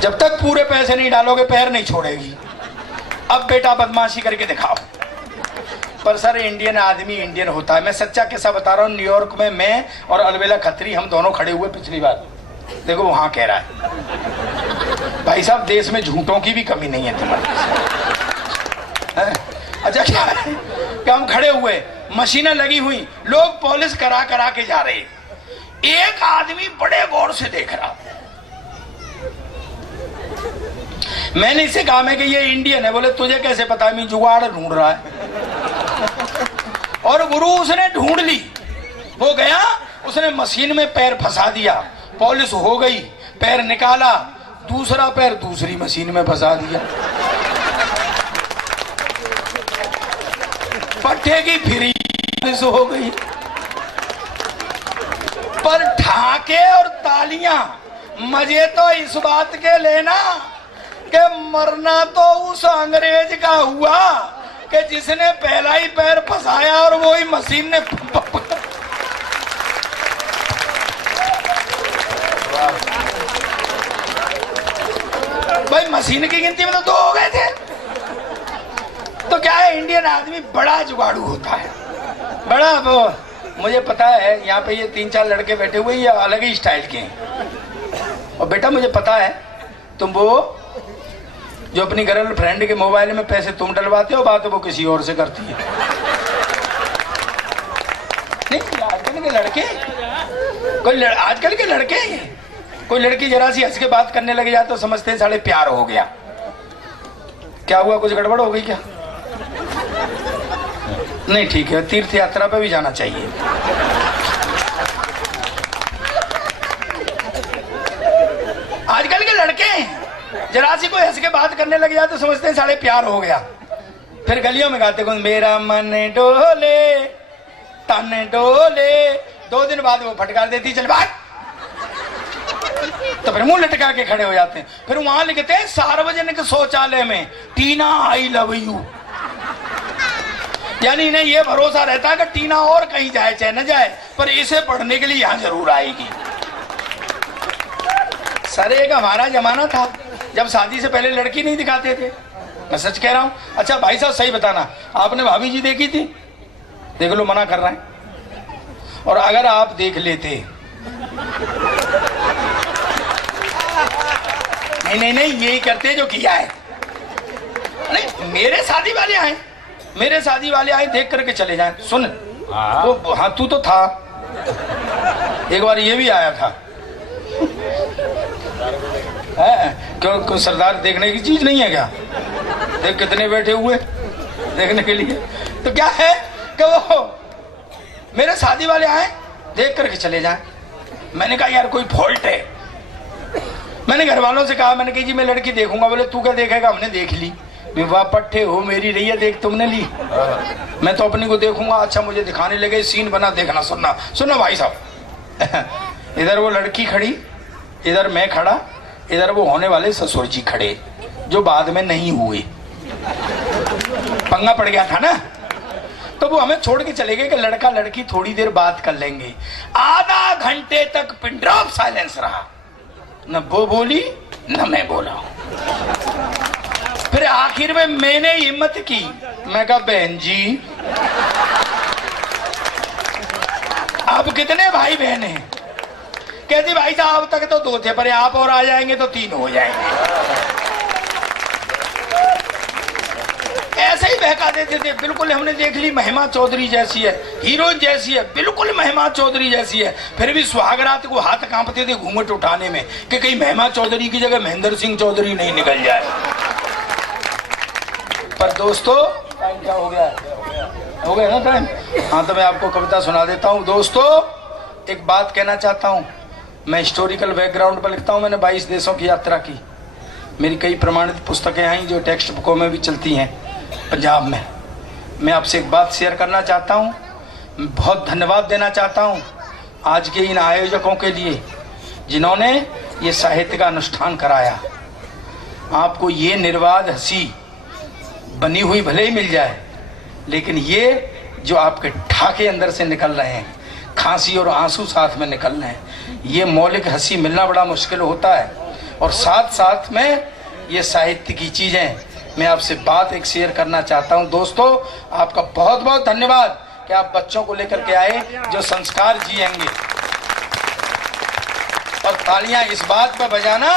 जब तक पूरे पैसे नहीं डालोगे पैर नहीं छोड़ेगी। अब बेटा बदमाशी करके दिखाओ। पर सर इंडियन आदमी इंडियन होता है। मैं सच्चा किस्सा बता रहा हूँ। न्यूयॉर्क में मैं और अलवेला खत्री हम दोनों खड़े हुए पिछली बार। देखो वहां कह रहा है भाई साहब देश में झूठों की भी कमी नहीं है तुम्हारे। अच्छा क्या है कि हम खड़े हुए, मशीनें लगी हुई, लोग पॉलिश करा करा के जा रहे। एक आदमी बड़े गौर से देख रहा। मैंने इससे कहा मैं कि ये इंडियन है। बोले तुझे कैसे पता है? मैं जुगाड़ ढूंढ रहा है। और गुरु उसने ढूंढ ली, वो गया, उसने मशीन में पैर फंसा दिया, पॉलिश हो गई, पैर निकाला, दूसरा पैर दूसरी मशीन में फंसा दिया, पट्टे की फ्री हो गई। पर ठाके और तालियां मजे तो इस बात के लेना कि मरना तो उस अंग्रेज का हुआ कि जिसने पहला ही पैर फंसाया और वो ही मशीन ने भाई मशीन की गिनती में तो 2 हो गए थे। तो क्या है, इंडियन आदमी बड़ा जुगाड़ू होता है, बड़ा वो। मुझे पता है यहाँ पे ये 3-4 लड़के बैठे हुए ये अलग ही स्टाइल के हैं। और बेटा मुझे पता है तुम वो जो अपनी गर्लफ्रेंड के मोबाइल में पैसे तुम डलवाते हो, बात वो किसी और से करती है। नहीं आजकल के लड़के आजकल के लड़के कोई लड़की जरा सी हंस के बात करने लगे जाए तो समझते हैं साले प्यार हो गया। क्या हुआ, कुछ गड़बड़ हो गई क्या? नहीं ठीक है, तीर्थ यात्रा पे भी जाना चाहिए। आजकल के लड़के जरा सी कोई हंस के बात करने लग जाए तो समझते हैं साले प्यार हो गया। फिर गलियों में गाते कौन, मेरा मन डोले तन डोले। 2 दिन बाद वो फटकार देती, चल बात। तो फिर मुंह लटका के खड़े हो जाते हैं। फिर वहां लिखते हैं सार्वजनिक शौचालय में टीना आई लव यू। यानी इन्हें ये भरोसा रहता है कि टीना और कहीं जाए चाहे न जाए पर इसे पढ़ने के लिए यहां जरूर आएगी। सर एक हमारा जमाना था जब शादी से पहले लड़की नहीं दिखाते थे। मैं सच कह रहा हूं। अच्छा भाई साहब सही बताना, आपने भाभी जी देखी थी? देख लो, मना कर रहा है। और अगर आप देख लेते, नहीं नहीं यही करते जो किया है। नहीं मेरे शादी वाले आए, मेरे शादी वाले आए देख करके चले जाएं। सुन वो, हाँ तू तो था, एक बार ये भी आया था। क्यों सरदार देखने की चीज नहीं है क्या? देख कितने बैठे हुए देखने के लिए। तो क्या है कि वो मेरे शादी वाले आए देख करके चले जाएं। मैंने कहा यार कोई फॉल्ट है। मैंने घर वालों से कहा, मैंने कहा जी मैं लड़की देखूंगा। बोले तू क्या देखेगा, हमने देख ली। विवाह पट्टे हो मेरी रही देख, तुमने ली, मैं तो अपनी को देखूंगा। अच्छा मुझे दिखाने लगे, सीन बना, देखना सुनना। सुनो भाई साहब, इधर वो लड़की खड़ी, इधर मैं खड़ा, इधर वो होने वाले ससुर जी खड़े जो बाद में नहीं हुए। पंगा पड़ गया था ना। तो वो हमें छोड़ के चले गए कि लड़का लड़की थोड़ी देर बात कर लेंगे। आधा घंटे तक पिन ड्रॉप साइलेंस रहा, न वो बोली न मैं बोला। फिर आखिर में मैंने हिम्मत की, मैं कहा बहन जी अब कितने भाई बहन हैं? कहती भाई साहब तक तो 2 थे, पर आप और आ जाएंगे तो 3 हो जाएंगे। ऐसे ही बहका देते थे। बिल्कुल हमने देख ली महिमा चौधरी जैसी है, हीरोइन जैसी है, बिल्कुल महिमा चौधरी जैसी है। फिर भी सुहागरात को हाथ कांपते थे घूंघट उठाने में कि कहीं महिमा चौधरी की जगह महेंद्र सिंह चौधरी नहीं निकल जाए। पर दोस्तों क्या हो गया, हो गया ना टाइम? हाँ तो मैं आपको कविता सुना देता हूँ। दोस्तों एक बात कहना चाहता हूँ, मैं हिस्टोरिकल बैकग्राउंड पर लिखता हूँ। मैंने 22 देशों की यात्रा की। मेरी कई प्रमाणित पुस्तकें आई जो टेक्स्ट बुकों में भी चलती हैं पंजाब में। मैं आपसे एक बात शेयर करना चाहता हूँ, बहुत धन्यवाद देना चाहता हूँ आज के इन आयोजकों के लिए जिन्होंने ये साहित्य का अनुष्ठान कराया। आपको ये निर्बाध हंसी बनी हुई भले ही मिल जाए, लेकिन ये जो आपके ठाके अंदर से निकल रहे हैं, खांसी और आंसू साथ में निकल रहे हैं, ये मौलिक हंसी मिलना बड़ा मुश्किल होता है। और साथ साथ में ये साहित्य की चीजें, मैं आपसे बात एक शेयर करना चाहता हूं। दोस्तों आपका बहुत बहुत धन्यवाद कि आप बच्चों को लेकर के आए जो संस्कार जिएंगे। और तालियां इस बात पर बजाना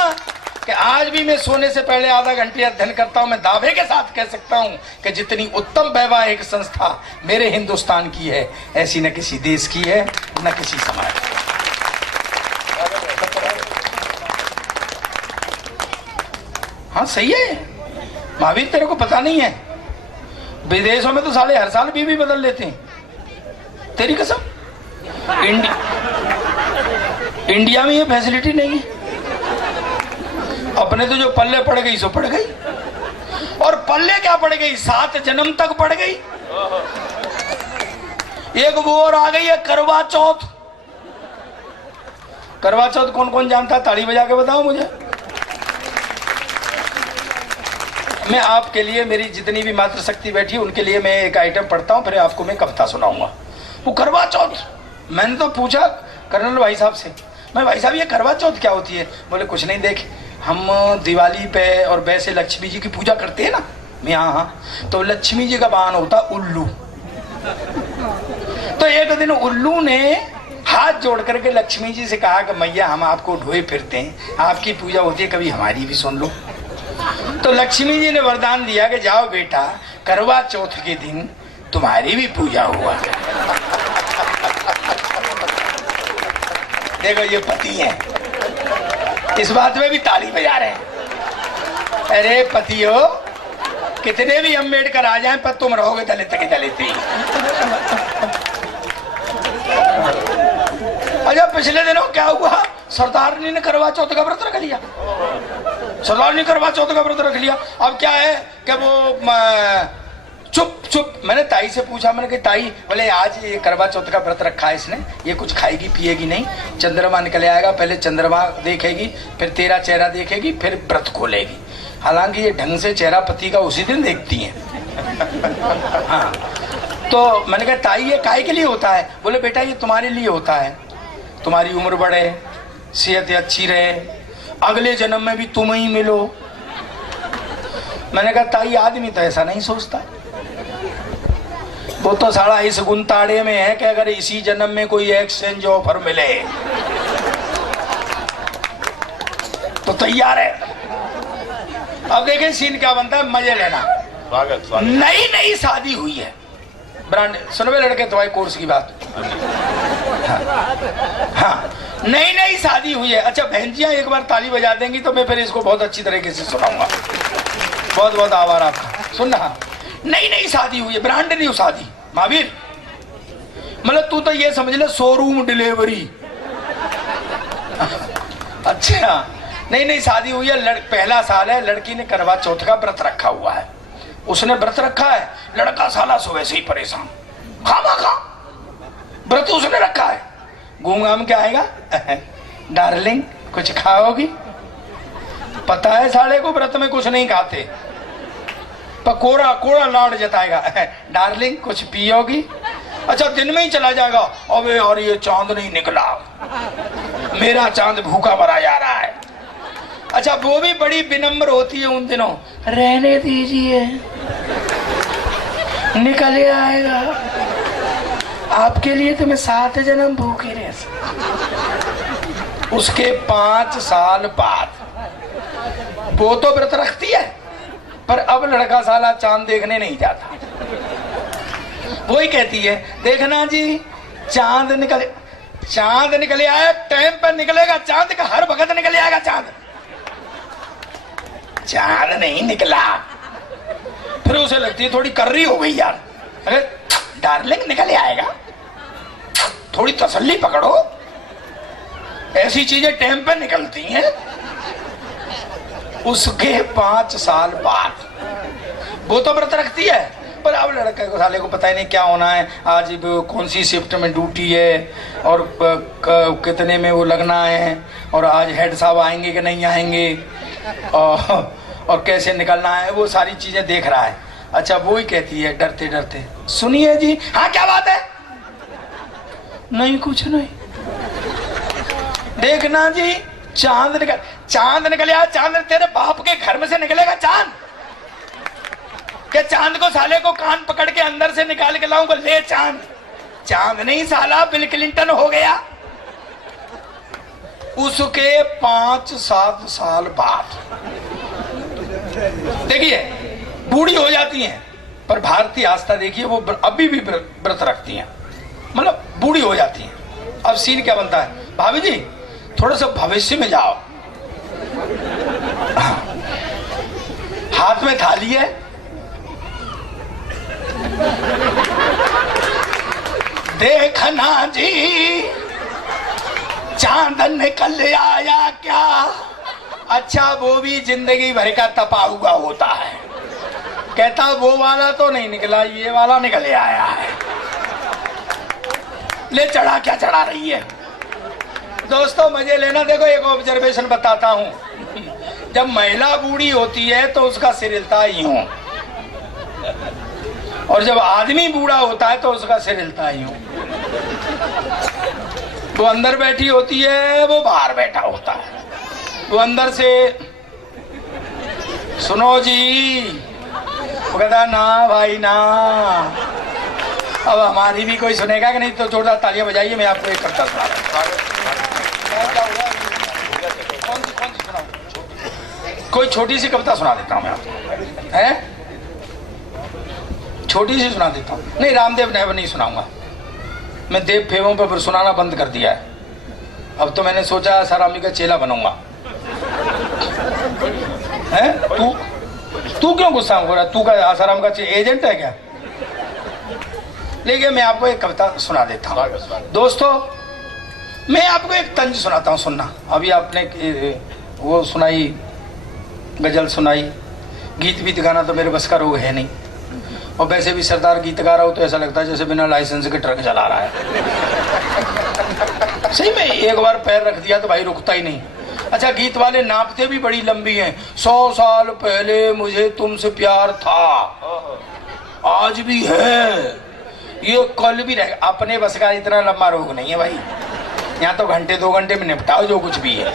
कि आज भी मैं सोने से पहले आधा घंटे अध्ययन करता हूं। मैं दावे के साथ कह सकता हूं कि जितनी उत्तम वैवाहिक संस्था मेरे हिंदुस्तान की है, ऐसी न किसी देश की है न किसी समाज की। हाँ सही है महावीर, तेरे को पता नहीं है, विदेशों में तो साले हर साल बीवी बदल लेते हैं। तेरी कसम, इंडिया में ये फैसिलिटी नहीं है। अपने तो जो पल्ले पड़ गई सो पड़ गई। और पल्ले क्या पड़ गई, 7 जन्म तक पड़ गई। एक वो और आ गई है करवा चौथ। करवा चौथ कौन कौन जानता है? ताली बजा के बताओ मुझे। मैं आपके लिए, मेरी जितनी भी मातृशक्ति बैठी उनके लिए मैं एक आइटम पढ़ता हूँ, फिर आपको मैं कविता सुनाऊंगा। वो करवा चौथ, मैंने तो पूछा कर्नल भाई साहब से, मैं भाई साहब ये करवा चौथ क्या होती है? बोले कुछ नहीं, देख हम दिवाली पे और वैसे लक्ष्मी जी की पूजा करते हैं ना यहाँ, तो लक्ष्मी जी का वाहन होता उल्लू। तो एक दिन उल्लू ने हाथ जोड़ करके लक्ष्मी जी से कहा कि मैया हम आपको ढोए फिरते हैं, आपकी पूजा होती है, कभी हमारी भी सुन लो। तो लक्ष्मी जी ने वरदान दिया कि जाओ बेटा, करवा चौथ के दिन तुम्हारी भी पूजा हुआ। देखो ये पति हैं, इस बात में भी ताली बजा रहे हैं। अरे पतियों, कितने भी अम्बेडकर आ जाएं पर तुम रहोगे दलित के दलित ही। अच्छा पिछले दिनों क्या हुआ, सरदारनी ने करवा चौथ का व्रत रख लिया। सरदारनी करवा चौथ का व्रत रख लिया। अब क्या है कि वो चुप चुप, मैंने ताई से पूछा, मैंने कहा ताई, बोले आज ये करवा चौथ का व्रत रखा है इसने, ये कुछ खाएगी पिएगी नहीं, चंद्रमा निकल आएगा, पहले चंद्रमा देखेगी, फिर तेरा चेहरा देखेगी, फिर व्रत खोलेगी। हालांकि ये ढंग से चेहरा पति का उसी दिन देखती है। हाँ, तो मैंने कहा ताई ये काहे के लिए होता है? बोले बेटा ये तुम्हारे लिए होता है, तुम्हारी उम्र बढ़े, सेहत अच्छी रहे, अगले जन्म में भी तुम ही मिलो। मैंने कहा ताई आदमी तो ऐसा नहीं सोचता, वो तो साला इस गुंताड़े में है कि अगर इसी जन्म में कोई एक्सचेंज ऑफर मिले तो तैयार है। अब देखें सीन क्या बनता है, मजे लेना। स्वागत। नई नई शादी हुई है, ब्रांड सुनवे लड़के तुम्हारे कोर्स की बात। हाँ, नई नई शादी हुई है। अच्छा बहनजियां एक बार ताली बजा देंगी तो मैं फिर इसको बहुत अच्छी तरीके से सुनाऊंगा। बहुत बहुत आभार आपका। सुनना, नई नई शादी हुई है, ब्रांड न्यू शादी। महावीर मतलब तू तो ये समझ ले शोरूम डिलीवरी। अच्छा नई नई शादी हुई है, पहला साल है, लड़की ने करवा चौथ का व्रत रखा हुआ है। उसने व्रत रखा है, लड़का साला सुबह से ही परेशान, खामा खा व्रत उसने रखा है। घूम क्या आएगा डार्लिंग कुछ खाओगी? पता है साले को व्रत में कुछ नहीं खाते, पर कोरा कोरा लाड जताएगा डार्लिंग कुछ पियोगी? अच्छा दिन में ही चला जाएगा, अबे और ये चांद नहीं निकला, मेरा चांद भूखा मरा जा रहा है। अच्छा वो भी बड़ी विनम्र होती है उन दिनों, रहने दीजिए निकल आएगा, आपके लिए तो मैं 7 जन्म भूखी रह सकती। उसके 5 साल बाद वो तो व्रत रखती है, पर अब लड़का साला चांद देखने नहीं जाता। वही कहती है देखना जी चांद निकले आया, टाइम पर निकलेगा चांद का, हर वक्त निकले आएगा चांद। चांद नहीं निकला, फिर उसे लगती है थोड़ी कर्री हो गई यार, अरे डार्लिंग निकले आएगा, थोड़ी तसल्ली पकड़ो। ऐसी चीजें टाइम पे निकलती हैं। उसके 5 साल बाद वो तो व्रत रखती है, पर अब लड़के को साले को पता ही नहीं क्या होना है, आज कौन सी शिफ्ट में ड्यूटी है और कितने में वो लगना है, और आज हेड साहब आएंगे कि नहीं आएंगे, और कैसे निकलना है, वो सारी चीजें देख रहा है। अच्छा वो ही कहती है डरते डरते, सुनिए जी। हाँ क्या बात है? नहीं कुछ नहीं, देखना जी चांद निकले आया। चांद तेरे बाप के घर में से निकलेगा चांद? क्या चांद को साले को कान पकड़ के अंदर से निकाल के लाऊंगा, ले चांद? चांद नहीं साला बिल क्लिंटन हो गया। उसके 5-7 साल बाद देखिए बूढ़ी हो जाती हैं, पर भारतीय आस्था देखिए वो अभी भी व्रत रखती हैं, मतलब बूढ़ी हो जाती हैं। अब सीन क्या बनता है, भाभी जी थोड़ा सा भविष्य में जाओ। हाथ में थाली है, देखना जी चांद निकल आया क्या? अच्छा वो भी जिंदगी भर का तपा हुआ होता है, कहता वो वाला तो नहीं निकला, ये वाला निकल आया है। ले चढ़ा क्या चढ़ा रही है? दोस्तों मजे लेना। देखो एक ऑब्जर्वेशन बताता हूँ, जब महिला बूढ़ी होती है तो उसका सिर हिलता ही हूँ, और जब आदमी बूढ़ा होता है तो उसका सिर हिलता ही हूँ। वो अंदर बैठी होती है, वो बाहर बैठा होता है। वो अंदर से सुनो जी, वो कहता ना भाई ना। अब हमारी भी कोई सुनेगा कि नहीं, तो जोरदार तालियां बजाइए। मैं आपको एक कविता सुना रहा हूं। कौन सी सुनाऊं? कोई छोटी सी कविता सुना देता हूं मैं आपको, है छोटी सी सुना देता हूं। नहीं, रामदेव ने नहीं सुनाऊंगा, मैं देव फेवों पर सुनाना बंद कर दिया है। अब तो मैंने सोचा सारामी का चेला बनूंगा। है तू क्यों गुस्सा हो रहा? तू का आसाराम का एजेंट है क्या? लेकिन मैं आपको एक कविता सुना देता हूँ। दोस्तों मैं आपको एक तंज सुनाता हूँ, सुनना। अभी आपने वो सुनाई, गजल सुनाई, गीत बीत गाना तो मेरे बस का रोग है नहीं। और वैसे भी सरदार गीत गा रहा हो तो ऐसा लगता है जैसे बिना लाइसेंस के ट्रक चला रहा है। सही में एक बार पैर रख दिया तो भाई रुकता ही नहीं। अच्छा, गीत वाले नापते भी बड़ी लंबी हैं। 100 साल पहले मुझे तुमसे प्यार था, आज भी है, ये कल भी रहेगा। अपने बस का इतना लंबा रोग नहीं है भाई, यहाँ तो घंटे 2 घंटे में निपटाओ जो कुछ भी है।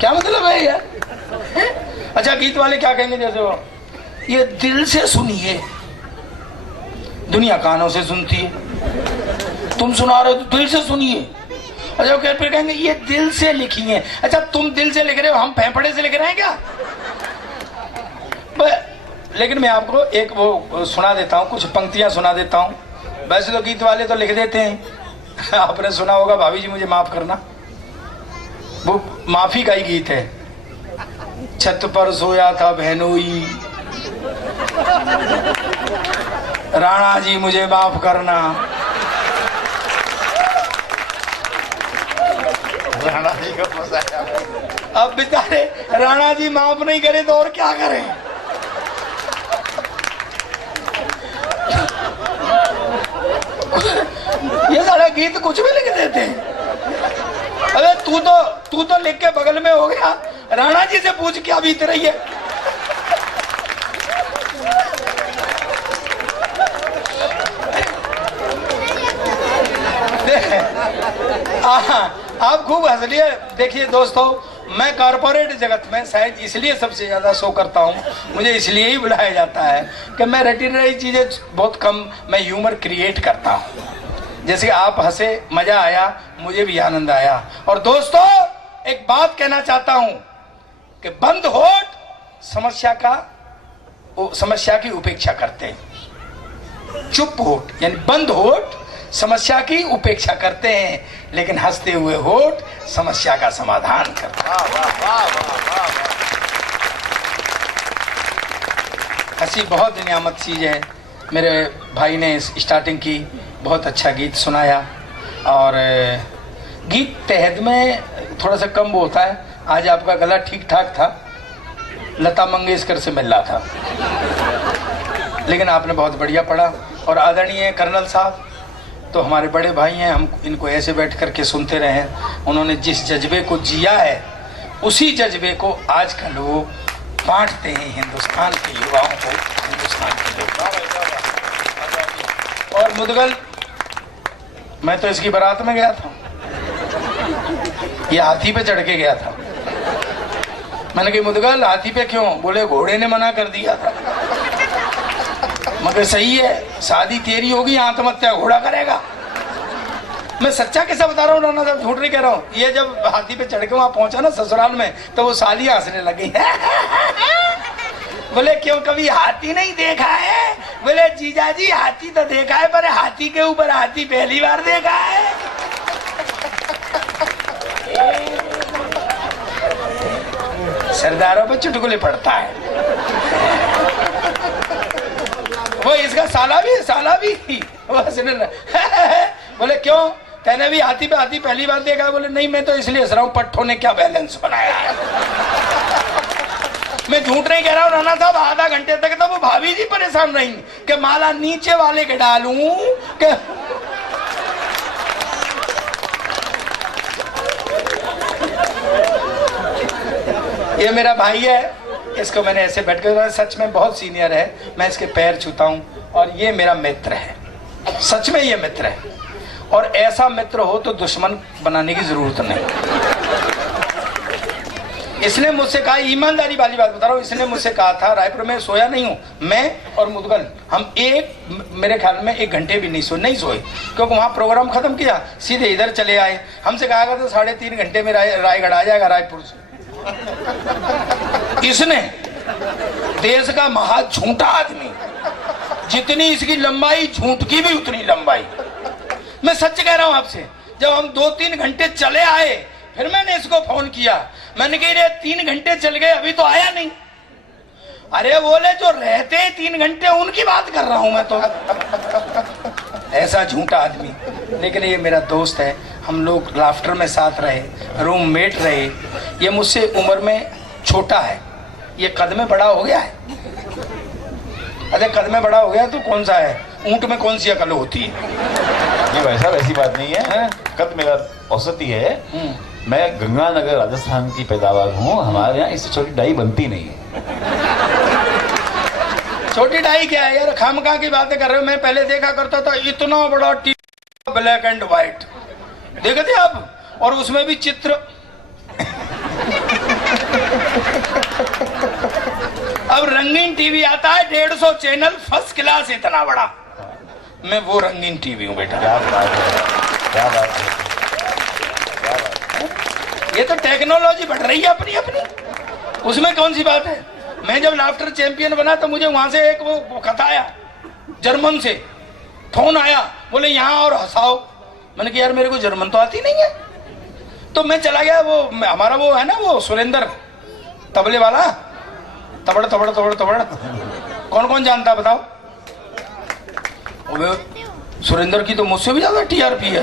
क्या मतलब है यार? अच्छा, गीत वाले क्या कहेंगे, जैसे वो ये दिल से सुनिए, दुनिया कानों से सुनती है, तुम सुना रहे हो तो दिल से सुनिए। अच्छा, फिर कहेंगे ये दिल से लिखी है। अच्छा, तुम दिल से लिख रहे हो, हम फेफड़े से लिख रहे हैं क्या? लेकिन मैं आपको एक वो सुना देता हूँ, कुछ पंक्तियां सुना देता हूँ। वैसे तो गीत वाले तो लिख देते हैं, आपने सुना होगा भाभी जी मुझे माफ करना, वो माफी का ही गीत है। छत पर सोया था बहनोई, राणा जी मुझे माफ करना। राणा जी को फंसाया। अब बेचारे राणा जी माफ नहीं करे तो और क्या करें? ये सारे गीत कुछ भी लिख देते हैं। अबे तू तो लिख के बगल में हो गया, राणा जी से पूछ क्या बीत रही है। आप खूब हंस लिए। देखिए दोस्तों, मैं कॉर्पोरेट जगत में शायद इसलिए सबसे ज्यादा शो करता हूँ, मुझे इसलिए ही बुलाया जाता है कि मैं रटी रही चीजें बहुत कम, मैं ह्यूमर क्रिएट करता हूँ। जैसे आप हंसे, मजा आया, मुझे भी आनंद आया। और दोस्तों एक बात कहना चाहता हूँ कि बंद होठ समस्या की उपेक्षा करते हैं, चुप होठ यानी बंद होठ समस्या की उपेक्षा करते हैं, लेकिन हंसते हुए होठ समस्या का समाधान करते हैं। हंसी बहुत नियामत चीज है। मेरे भाई ने स्टार्टिंग की, बहुत अच्छा गीत सुनाया। और गीत तहत में थोड़ा सा कम वो होता है। आज आपका गला ठीक ठाक था, लता मंगेशकर से मिल रहा था, लेकिन आपने बहुत बढ़िया पढ़ा। और आदरणीय कर्नल साहब तो हमारे बड़े भाई हैं, हम इनको ऐसे बैठ करके सुनते रहे। उन्होंने जिस जज्बे को जिया है उसी जज्बे को आजकल वो बांटते हैं हिंदुस्तान के युवाओं को, हिंदुस्तान के लोग। और मुदगल, मैं तो इसकी बारात में गया था, ये हाथी पे चढ़ के गया था। मैंने कहा मुदगल हाथी पे क्यों? बोले घोड़े ने मना कर दिया था। मगर सही है, शादी तेरी होगी, आत्महत्या घोड़ा करेगा। मैं सच्चा कैसा बता रहा हूँ नाना साहब, झूठ नहीं कह रहा हूँ। ये जब हाथी पे चढ़ के वहां पहुंचा ना ससुराल में, तो वो सालियां हंसने लगी। बोले क्यों, कभी हाथी नहीं देखा है? बोले जीजा जी हाथी तो देखा है, पर हाथी के ऊपर हाथी पहली बार देखा है। सरदारों पे चुटकुले पड़ता है। वो इसका साला भी बोले क्यों, तेने भी हाथी पे हाथी पहली बार देखा? बोले नहीं, मैं तो इसलिए हंस रहा हूँ, पट्टों ने क्या बैलेंस बनाया है। मैं झूठ नहीं कह रहा हूँ नाना साहब। आधा घंटे तक तो वो भाभी जी परेशान रही कि माला नीचे वाले के डालूं कि ये मेरा भाई है, इसको मैंने ऐसे बैठ कर, सच में बहुत सीनियर है, मैं इसके पैर छूता हूँ। और ये मेरा मित्र है, सच में ये मित्र है। और ऐसा मित्र हो तो दुश्मन बनाने की जरूरत नहीं। इसने मुझसे कहा, ईमानदारी वाली बात बता रहा हूँ, इसने मुझसे कहा था, रायपुर में सोया नहीं हूँ मैं और मुदगल, हम मेरे ख्याल में 1 घंटे भी नहीं सोए, क्योंकि वहाँ प्रोग्राम खत्म किया, सीधे इधर चले आए। हमसे कहा था 3.5 घंटे में रायगढ़ आ जाएगा रायपुर से। इसने, देश का महा झूठा आदमी, जितनी इसकी लंबाई झूठ की भी उतनी लंबाई। मैं सच कह रहा हूं आपसे, जब हम 2-3 घंटे चले आए, फिर मैंने इसको फोन किया, मैंने कही रे 3 घंटे चल गए अभी तो आया नहीं। अरे बोले जो रहते 3 घंटे उनकी बात कर रहा हूं मैं तो। ऐसा झूठा आदमी, लेकिन ये मेरा दोस्त है, हम लोग लाफ्टर में साथ रहे, रूममेट रहे। ये मुझसे उम्र में छोटा है, ये कद में बड़ा हो गया है। अरे कद में बड़ा हो गया तो कौन सा है, ऊंट में कौन सी अकल होती है? नहीं भाई साहब ऐसी बात नहीं है, कद मेरा औसत ही है। मैं गंगानगर राजस्थान की पैदावार हूँ, हमारे यहाँ इससे छोटी डाई बनती नहीं है। छोटी डाई क्या है यार, खामखा की बातें कर रहे हो। मैं पहले देखा करता था इतना बड़ा टीवी, ब्लैक एंड व्हाइट, देखे थे आप, और उसमें भी चित्र। अब रंगीन टीवी आता है, 150 चैनल, फर्स्ट क्लास, इतना बड़ा। मैं वो रंगीन टीवी हूँ बेटा। क्या बात है, क्या बात है। ये तो टेक्नोलॉजी बढ़ रही है अपनी अपनी, उसमें कौन सी बात है। मैं जब लाफ्टर चैंपियन बना तो मुझे वहां से एक वो खत आया, जर्मन से फोन आया, बोले यहाँ और हंसाओ। मैंने कहा यार मेरे को जर्मन तो आती नहीं है, तो मैं चला गया। वो हमारा वो है ना, वो सुरेंद्र तबले वाला, तबड़ तबड़ तबड़ तबड़, कौन कौन जानता बताओ। सुरेंद्र की तो मुझसे भी ज्यादा टीआरपी है।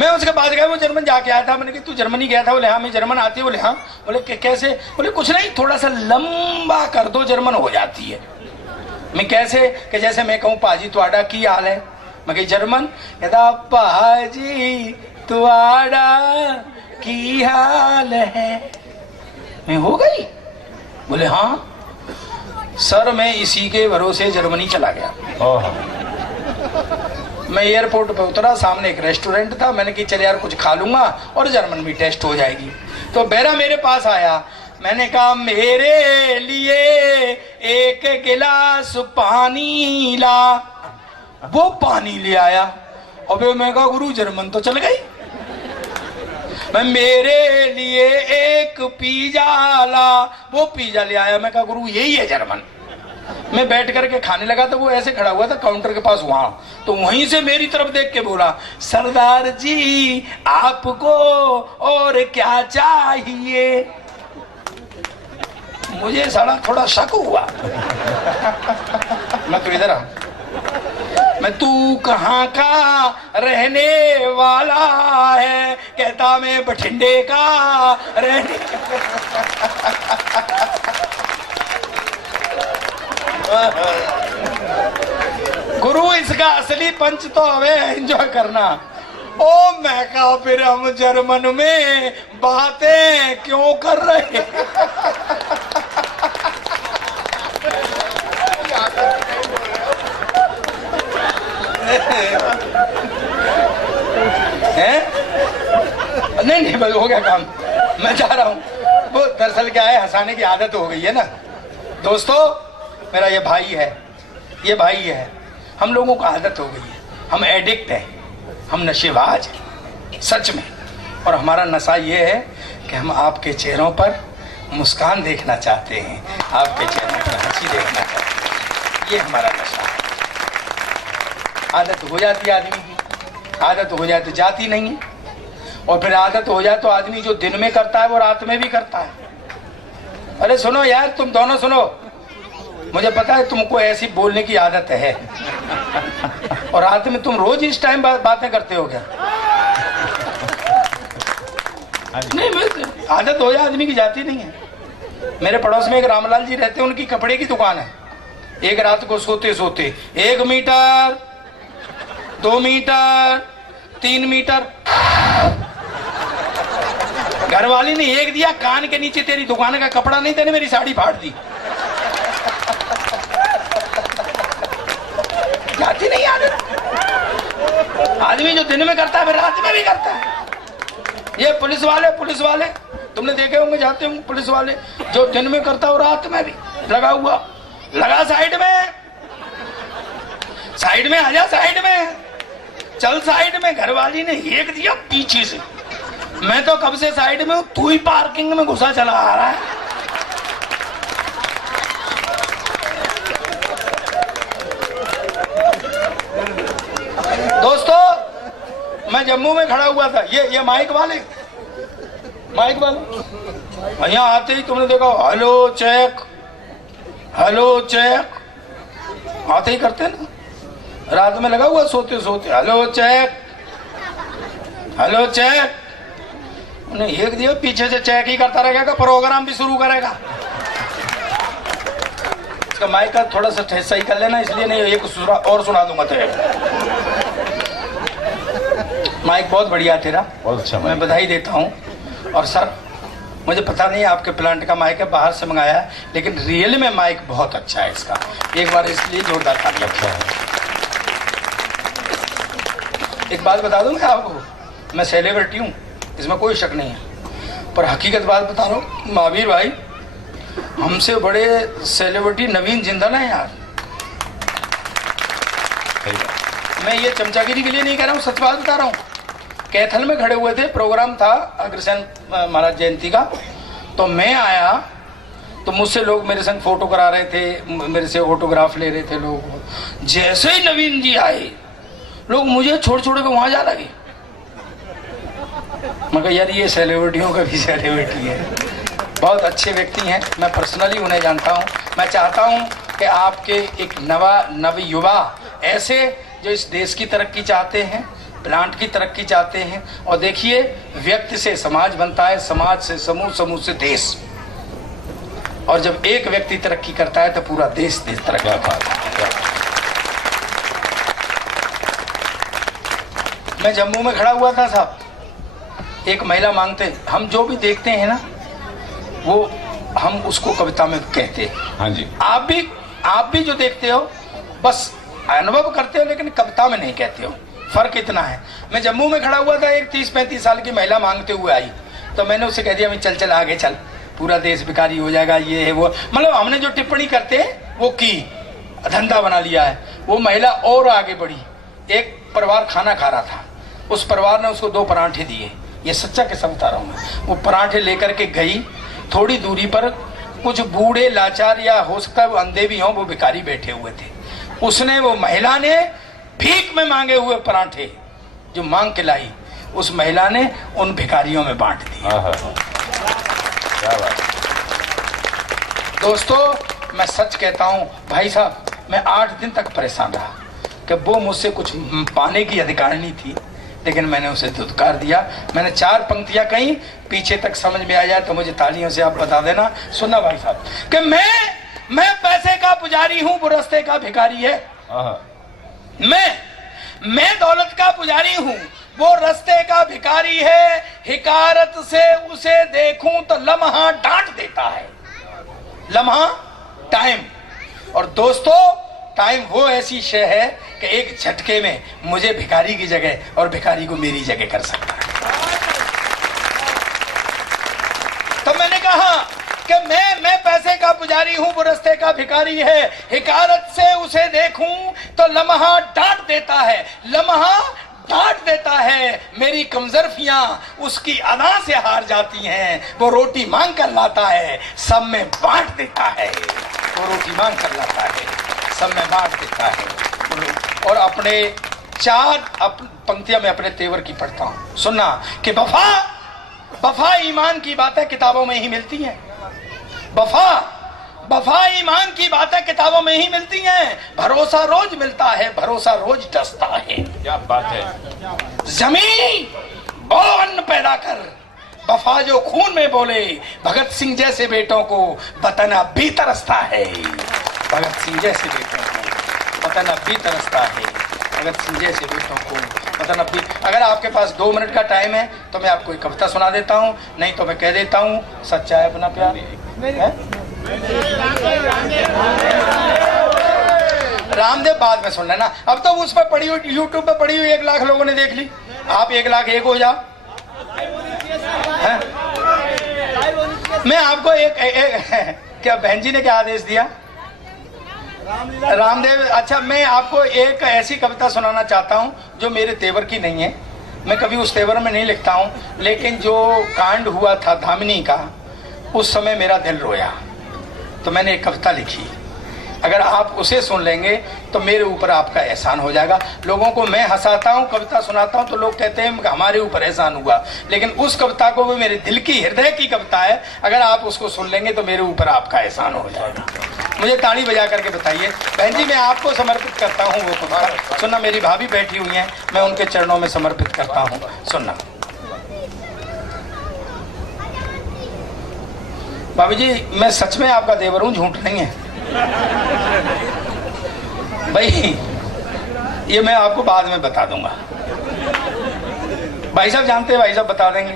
मैं उसके बाद गया, वो जर्मन जाके आया था। मैंने कहा तू जर्मनी गया था? बोले हाँ। मैं जर्मन आती है? बोले हाँ। बोले कैसे? बोले कुछ नहीं, थोड़ा सा लंबा कर दो, जर्मन हो जाती है। मैं कैसे? कि जैसे मैं कहूँ पाजी तुआडा की हाल है, मैं कही जर्मन, कहता पाजी तुआडा की हाल है। मैं हो गई? बोले हाँ सर, मैं इसी के भरोसे जर्मनी चला गया। मैं एयरपोर्ट पे उतरा, सामने एक रेस्टोरेंट था, मैंने कहा चल यार कुछ खा लूंगा और जर्मन भी टेस्ट हो जाएगी। तो बेरा मेरे पास आया, मैंने कहा मेरे लिए 1 गिलास पानी ला। वो पानी ले आया। अबे मैं कहा गुरु जर्मन तो चल गई। मैं मेरे लिए 1 पिज्जा ला। वो पिज्जा ले आया। मैं कहा गुरु यही है जर्मन। मैं बैठ करके खाने लगा तो वो ऐसे खड़ा हुआ था काउंटर के पास वहां, तो वहीं से मेरी तरफ देख के बोला, सरदार जी आपको और क्या चाहिए? मुझे साला थोड़ा शक हुआ। मैं तो इधर आ, मैं तू कहाँ का रहने वाला है? कहता मैं बठिंडे का रहने। गुरु इसका असली पंच तो हमें एंजॉय करना। ओ मैं कहा फिर हम जर्मन में बातें क्यों कर रहे? नहीं बस हो गया काम, मैं जा रहा हूँ। वो दरअसल क्या है, हंसाने की आदत हो गई है ना। दोस्तों मेरा ये भाई है, ये भाई है, हम लोगों को आदत हो गई है, हम एडिक्ट हैं, हम नशेबाज हैं सच में। और हमारा नशा ये है कि हम आपके चेहरों पर मुस्कान देखना चाहते हैं, आपके चेहरों पर हंसी देखना चाहते हैं, ये हमारा नशा है। आदत हो जाती है आदमी की, आदत हो जाए तो जाती नहीं है, और फिर आदत हो जाए तो आदमी जो दिन में करता है वो रात में भी करता है। अरे सुनो यार, तुम दोनों सुनो, मुझे पता है तुमको ऐसी बोलने की आदत है, और रात में तुम रोज इस टाइम बातें करते हो क्या? नहीं, आदत हो जाए आदमी की जाती नहीं है। मेरे पड़ोस में एक रामलाल जी रहते हैं, उनकी कपड़े की दुकान है। एक रात को सोते सोते 1 मीटर, 2 मीटर, 3 मीटर, घरवाली ने एक दिया, कान के नीचे तेरी दुकान का कपड़ा नहीं, तेने मेरी साड़ी फाड़ दी। जाती नहीं आदत। आदमी जो दिन में करता है फिर रात में भी करता है। ये पुलिस वाले तुमने देखे होंगे, जाते होंगे पुलिस वाले, जो दिन में करता हो रात में भी लगा हुआ। लगा साइड में आजा, साइड में चल, साइड में। घरवाली ने एक दिया पीछे से, मैं तो कब से साइड में हूं, तू ही पार्किंग में घुसा चला आ रहा है। दोस्तों, मैं जम्मू में खड़ा हुआ था, ये माइक वाले यहाँ आते ही तुमने देखा हेलो चेक आते ही करते ना, रात में लगा हुआ सोते हेलो चेक। उन्हें एक दिया पीछे से चेक ही करता रहेगा, प्रोग्राम भी शुरू करेगा। इसका माइक का थोड़ा सा सही कर लेना, इसलिए नहीं एक और सुना दूंगा तेरे। माइक बहुत बढ़िया तेरा, बहुत अच्छा, मैं बधाई देता हूँ। और सर, मुझे पता नहीं आपके प्लांट का माइक है, बाहर से मंगाया है, लेकिन रियल में माइक बहुत अच्छा है इसका। एक बार इसलिए जोरदार ताली। अच्छा है। एक बात बता दूं मैं आपको, मैं सेलिब्रिटी हूँ, इसमें कोई शक नहीं है, पर हकीकत बात बता रहा हूँ महावीर भाई, हमसे बड़े सेलिब्रिटी नवीन जिंदल है यार। मैं ये चमचागिरी के लिए नहीं कह रहा हूँ, सच बात बता रहा हूँ। कैथल में खड़े हुए थे, प्रोग्राम था अग्रसेन महाराज जयंती का, तो मैं आया तो मुझसे लोग मेरे संग फोटो करा रहे थे, मेरे से ऑटोग्राफ ले रहे थे लोग। जैसे ही नवीन जी आए, लोग मुझे छोड़ के वहां जा लगे। मगर यार ये सेलिब्रिटियों का भी सेलिब्रिटी है, बहुत अच्छे व्यक्ति हैं, मैं पर्सनली उन्हें जानता हूं। मैं चाहता हूं कि आपके एक नव युवा ऐसे जो इस देश की तरक्की चाहते हैं, प्लांट की तरक्की चाहते हैं। और देखिए, व्यक्ति से समाज बनता है, समाज से समूह, समूह से देश, और जब एक व्यक्ति तरक्की करता है तो पूरा देश तरक्की करता है। मैं जम्मू में खड़ा हुआ था साहब, एक महिला मांगते, हम जो भी देखते हैं ना वो हम उसको कविता में कहते हैं। हाँ जी, आप भी जो देखते हो बस अनुभव करते हो, लेकिन कविता में नहीं कहते हो। फर्क इतना है। मैं जम्मू में खड़ा हुआ था, एक 30-35 साल की महिला मांगते हुए आई, तो मैंने उसे कह दिया, मैं चल आगे चल, पूरा देश भिखारी हो जाएगा, ये है वो, मतलब हमने जो टिप्पणी करते हैं वो की, धंधा बना लिया है। वो महिला और आगे बढ़ी। एक परिवार खाना खा रहा था, उस परिवार ने उसको 2 पराठे दिए, ये सच्चा किस्सा बता रहा हूँ मैं। वो पराठे लेकर के गई, थोड़ी दूरी पर कुछ बूढ़े लाचार, या हो सकता है वो अंधे भी हों, वो भिखारी बैठे हुए थे। उसने, वो महिला ने भीख में मांगे हुए पराठे जो मांग के लाई, उस महिला ने उन भिखारियों में बांट दिए। क्या बात। दोस्तों, मैं सच कहता हूं भाई साहब, मैं 8 दिन तक परेशान रहा कि वो मुझसे कुछ पाने की अधिकारिणी थी, लेकिन मैंने उसे धुतकार दिया। मैंने 4 पंक्तियां कही, पीछे तक समझ में आ जाए तो मुझे तालियों से आप बता देना। सुनना भाई साहब कि मैं पैसे का पुजारी हूं, वो रस्ते का भिखारी है। मैं दौलत का पुजारी हूं, वो रस्ते का भिखारी है। हिकारत से उसे देखूं तो लम्हा डांट देता है। लम्हा, टाइम। और दोस्तों, टाइम वो ऐसी शय है कि एक झटके में मुझे भिखारी की जगह और भिखारी को मेरी जगह कर सकता है। तो मैंने कहा कि मैं पैसे का पुजारी हूं, वो रस्ते का भिखारी है। हिकारत से उसे देखूं तो लम्हा डांट देता है, लम्हा डांट देता है। मेरी कमजरफियां उसकी अदा से हार जाती हैं। वो रोटी मांग कर लाता है, सब में बांट देता है। वो रोटी मांग कर लाता है, सब में बांट देता है। और अपने 4 पंक्तियां मैं अपने तेवर की पढ़ता हूं, सुनना कि वफा ईमान की बातें किताबों में ही मिलती हैं। वफा ईमान की बातें किताबों में ही मिलती हैं। भरोसा रोज मिलता है, भरोसा रोज डसता है। क्या बात है। जमीन वो अन्न पैदा कर, वफा जो खून में बोले। भगत सिंह जैसे बेटों को वतन अब भी तरसता है। भगत सिंह जैसे बेटों को वतन अब भी तरसता है। अगर जैसे बेटों को मतलब अपनी, अगर आपके पास 2 मिनट का टाइम है तो मैं आपको एक कविता सुना देता हूँ, नहीं तो मैं कह देता हूँ सच्चा है अपना प्यार है? रामदेव बाद में सुन लेना, अब तो उस पर पड़ी हुई यूट्यूब पर पड़ी हुई 1 लाख लोगों ने देख ली, आप 1,01,000 हो जाओ। मैं आपको एक क्या बहन जी ने क्या आदेश दिया? रामदेव। अच्छा, मैं आपको एक ऐसी कविता सुनाना चाहता हूँ जो मेरे तेवर की नहीं है, मैं कभी उस तेवर में नहीं लिखता हूँ, लेकिन जो कांड हुआ था धामिनी का, उस समय मेरा दिल रोया, तो मैंने एक कविता लिखी। अगर आप उसे सुन लेंगे तो मेरे ऊपर आपका एहसान हो जाएगा। लोगों को मैं हंसाता हूँ, कविता सुनाता हूँ तो लोग कहते हैं कि हमारे ऊपर एहसान हुआ, लेकिन उस कविता को, वो मेरे दिल की, हृदय की कविता है, अगर आप उसको सुन लेंगे तो मेरे ऊपर आपका एहसान हो जाएगा। मुझे ताली बजा करके बताइए। बहन जी, मैं आपको समर्पित करता हूँ वो कविता, सुनना। मेरी भाभी बैठी हुई हैं, मैं उनके चरणों में समर्पित करता हूँ, सुनना। भाभी जी, मैं सच में आपका देवर हूँ, झूठ नहीं है भाई, ये मैं आपको बाद में बता दूंगा। भाई साहब जानते हैं, भाई साहब बता देंगे।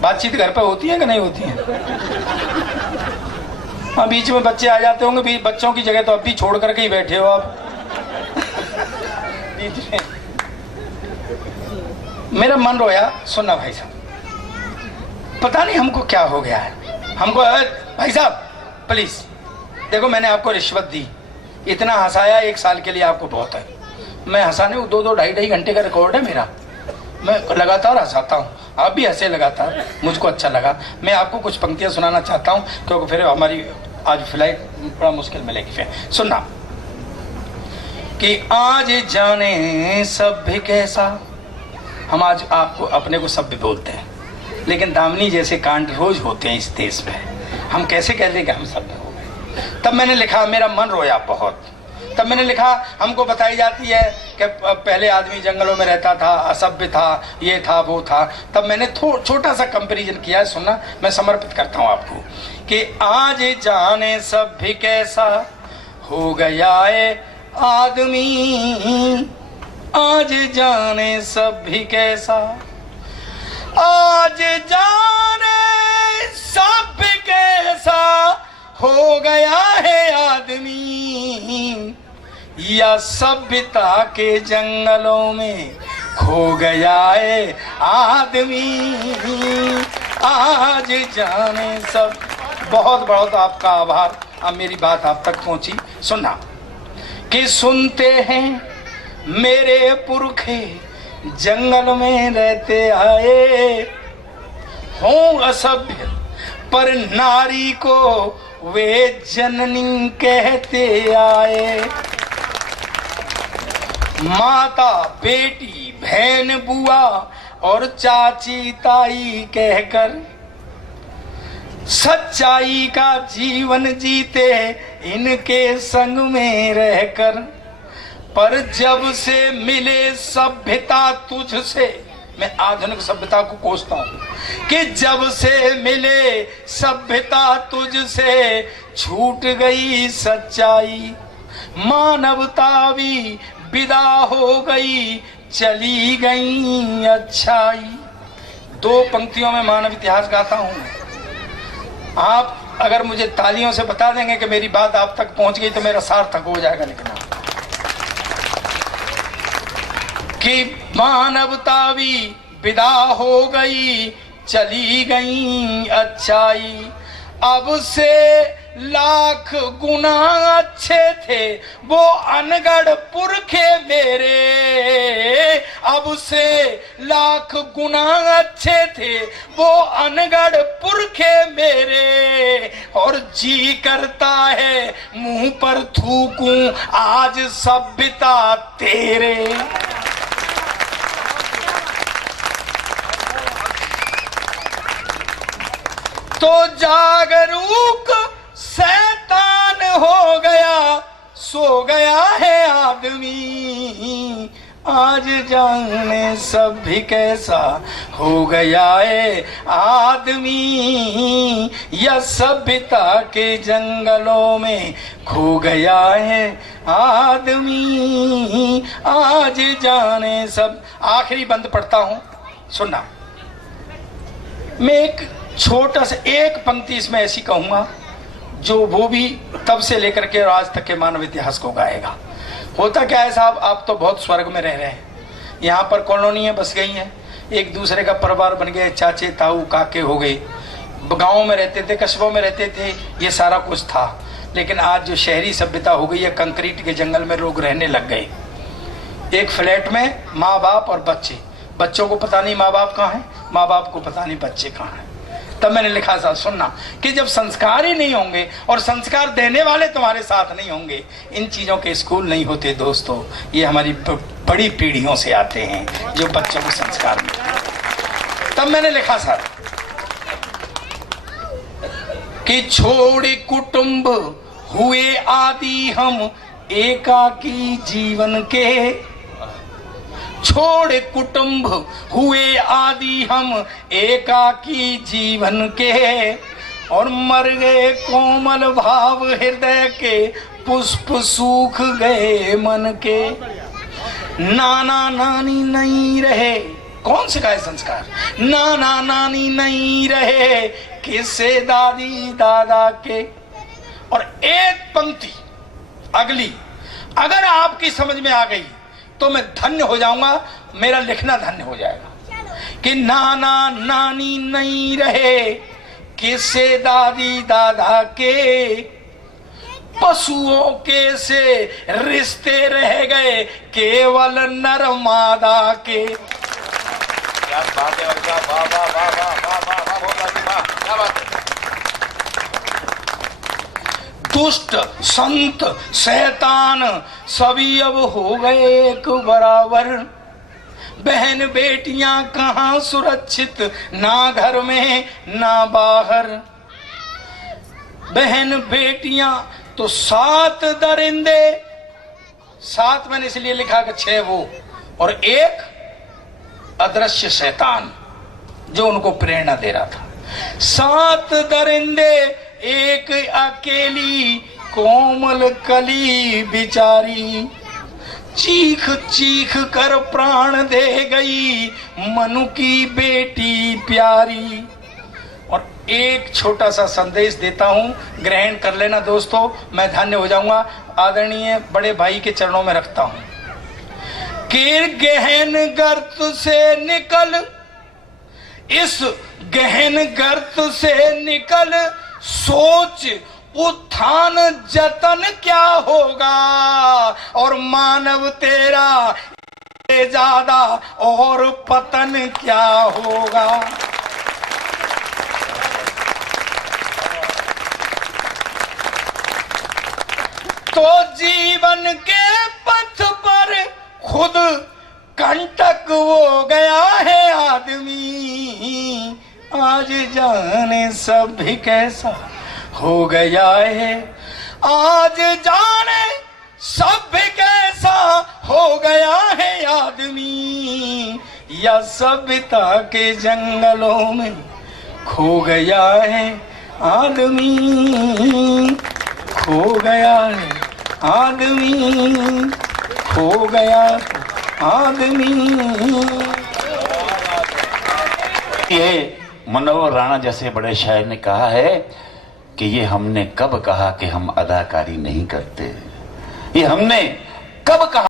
बातचीत घर पे होती है कि नहीं होती है? हाँ, बीच में बच्चे आ जाते होंगे, बच्चों की जगह तो अब भी छोड़ करके ही बैठे हो आप बीच में। मेरा मन रोया, सुनना भाई साहब, पता नहीं हमको क्या हो गया है, हमको भाई साहब प्लीज देखो, मैंने आपको रिश्वत दी, इतना हंसाया 1 साल के लिए आपको बहुत है। मैं हंसाने 2-2, 2.5 घंटे का रिकॉर्ड है मेरा, मैं लगातार हंसाता हूँ, आप भी हंसे लगातार, मुझको अच्छा लगा। मैं आपको कुछ पंक्तियाँ सुनाना चाहता हूँ, क्योंकि फिर हमारी आज फ्लाइट बड़ा मुश्किल मिलेगी। फिर सुनना कि आज जाने सभ्य कैसा, हम आज आपको अपने को सभ्य बोलते हैं, लेकिन दामिनी जैसे कांड रोज होते हैं इस देश में, हम कैसे कह दें कि हम सभ्य हो गए। तब मैंने लिखा, मेरा मन रोया बहुत। तब मैंने लिखा, हमको बताई जाती है कि पहले आदमी जंगलों में रहता था, असभ्य था, ये था वो था। तब मैंने छोटा सा कंपैरिजन किया है, सुनना, मैं समर्पित करता हूँ आपको कि आज जाने सभ्य कैसा हो गया है आदमी, आज जाने सभ्य कैसा, आज जाने सभ्य कैसा हो गया है आदमी, या सभ्यता के जंगलों में खो गया है आदमी, आज जाने सब। बहुत बहुत आपका आभार, अब मेरी बात आप तक पहुंची। सुनना कि सुनते हैं मेरे पुरखे जंगल में रहते आए, हों असभ्य पर नारी को वे जननी कहते आए, माता बेटी बहन बुआ और चाची ताई कहकर सच्चाई का जीवन जीते इनके संग में रहकर। पर जब से मिले सभ्यता तुझसे, मैं आधुनिक सभ्यता को कोसता हूं कि जब से मिले सभ्यता तुझसे छूट गई सच्चाई, मानवता भी विदा हो गई चली गई अच्छाई। 2 पंक्तियों में मानव इतिहास गाता हूं। आप अगर मुझे तालियों से बता देंगे कि मेरी बात आप तक पहुंच गई तो मेरा सार्थक हो जाएगा। लेकिन कि मानवता भी विदा हो गई चली गई अच्छाई, अब से लाख गुना अच्छे थे वो अनगढ़ पुरखे मेरे, अब से लाख गुना अच्छे थे वो अनगढ़ पुरखे मेरे, और जी करता है मुंह पर थूकूं आज सभ्यता तेरे। तो जागरूक शैतान हो गया, सो गया है आदमी, आज जाने सभ्य कैसा हो गया है आदमी, या सभ्यता के जंगलों में खो गया है आदमी, आज जाने सब। आखिरी बंद पढ़ता हूं, सुनना। मैं एक छोटा सा एक पंक्ति इसमें ऐसी कहूंगा जो वो भी तब से लेकर के आज तक के मानव इतिहास को गाएगा। होता क्या है साहब, आप तो बहुत स्वर्ग में रह रहे हैं, यहाँ पर कॉलोनियां बस गई हैं, एक दूसरे का परिवार बन गए, चाचे ताऊ काके हो गए, गाँव में रहते थे, कस्बों में रहते थे, ये सारा कुछ था। लेकिन आज जो शहरी सभ्यता हो गई है, कंक्रीट के जंगल में लोग रहने लग गए। एक फ्लैट में माँ बाप और बच्चे, बच्चों को पता नहीं माँ बाप कहाँ है, माँ बाप को पता नहीं बच्चे कहाँ हैं। तब मैंने लिखा था, सुनना, कि जब संस्कार ही नहीं होंगे और संस्कार देने वाले तुम्हारे साथ नहीं होंगे, इन चीजों के स्कूल नहीं होते दोस्तों। ये हमारी बड़ी पीढ़ियों से आते हैं जो बच्चों को संस्कार मिलते। तब मैंने लिखा था कि छोड़े कुटुंब हुए आदि हम एकाकी जीवन के, छोड़ कुटुंब हुए आदि हम एकाकी जीवन के, और मर गए कोमल भाव हृदय के, पुष्प सूख गए मन के। नाना नानी नहीं रहे, कौन सिखाए संस्कार, नाना नानी नहीं रहे, किससे दादी दादा के। और एक पंक्ति अगली अगर आपकी समझ में आ गई तो मैं धन्य हो जाऊंगा, मेरा लिखना धन्य हो जाएगा। कि नाना नानी नहीं रहे, किससे दादी दादा के, पशुओं के से रिश्ते रह गए, केवल नर मादा के। क्या बात है, और क्या वाह वाह वाह वाह वाह वाह वाह, क्या बात है। दुष्ट संत शैतान सभी अब हो गए एक बराबर, बहन बेटियां कहां सुरक्षित, ना घर में ना बाहर। बहन बेटियां तो 7 दरिंदे, 7 मैंने इसलिए लिखा कि 6 वो, और एक अदृश्य शैतान जो उनको प्रेरणा दे रहा था। 7 दरिंदे एक अकेली कोमल कली बिचारी, चीख चीख कर प्राण दे गई मनु की बेटी प्यारी। और एक छोटा सा संदेश देता हूं, ग्रहण कर लेना दोस्तों, मैं धन्य हो जाऊंगा। आदरणीय बड़े भाई के चरणों में रखता हूं कि गहन गर्त से निकल, इस गहन गर्त से निकल, सोच उत्थान जतन क्या होगा, और मानव तेरा ज्यादा और पतन क्या होगा। तो जीवन के पथ पर खुद कंटक हो गया है आदमी, आज जाने सब भी कैसा हो गया है, आज जाने सब भी कैसा हो गया है आदमी, या सभ्यता के जंगलों में खो गया है आदमी, खो गया है आदमी, खो गया आदमी। ये मनोहर राणा जैसे बड़े शायर ने कहा है कि ये हमने कब कहा कि हम अदाकारी नहीं करते, ये हमने कब कहा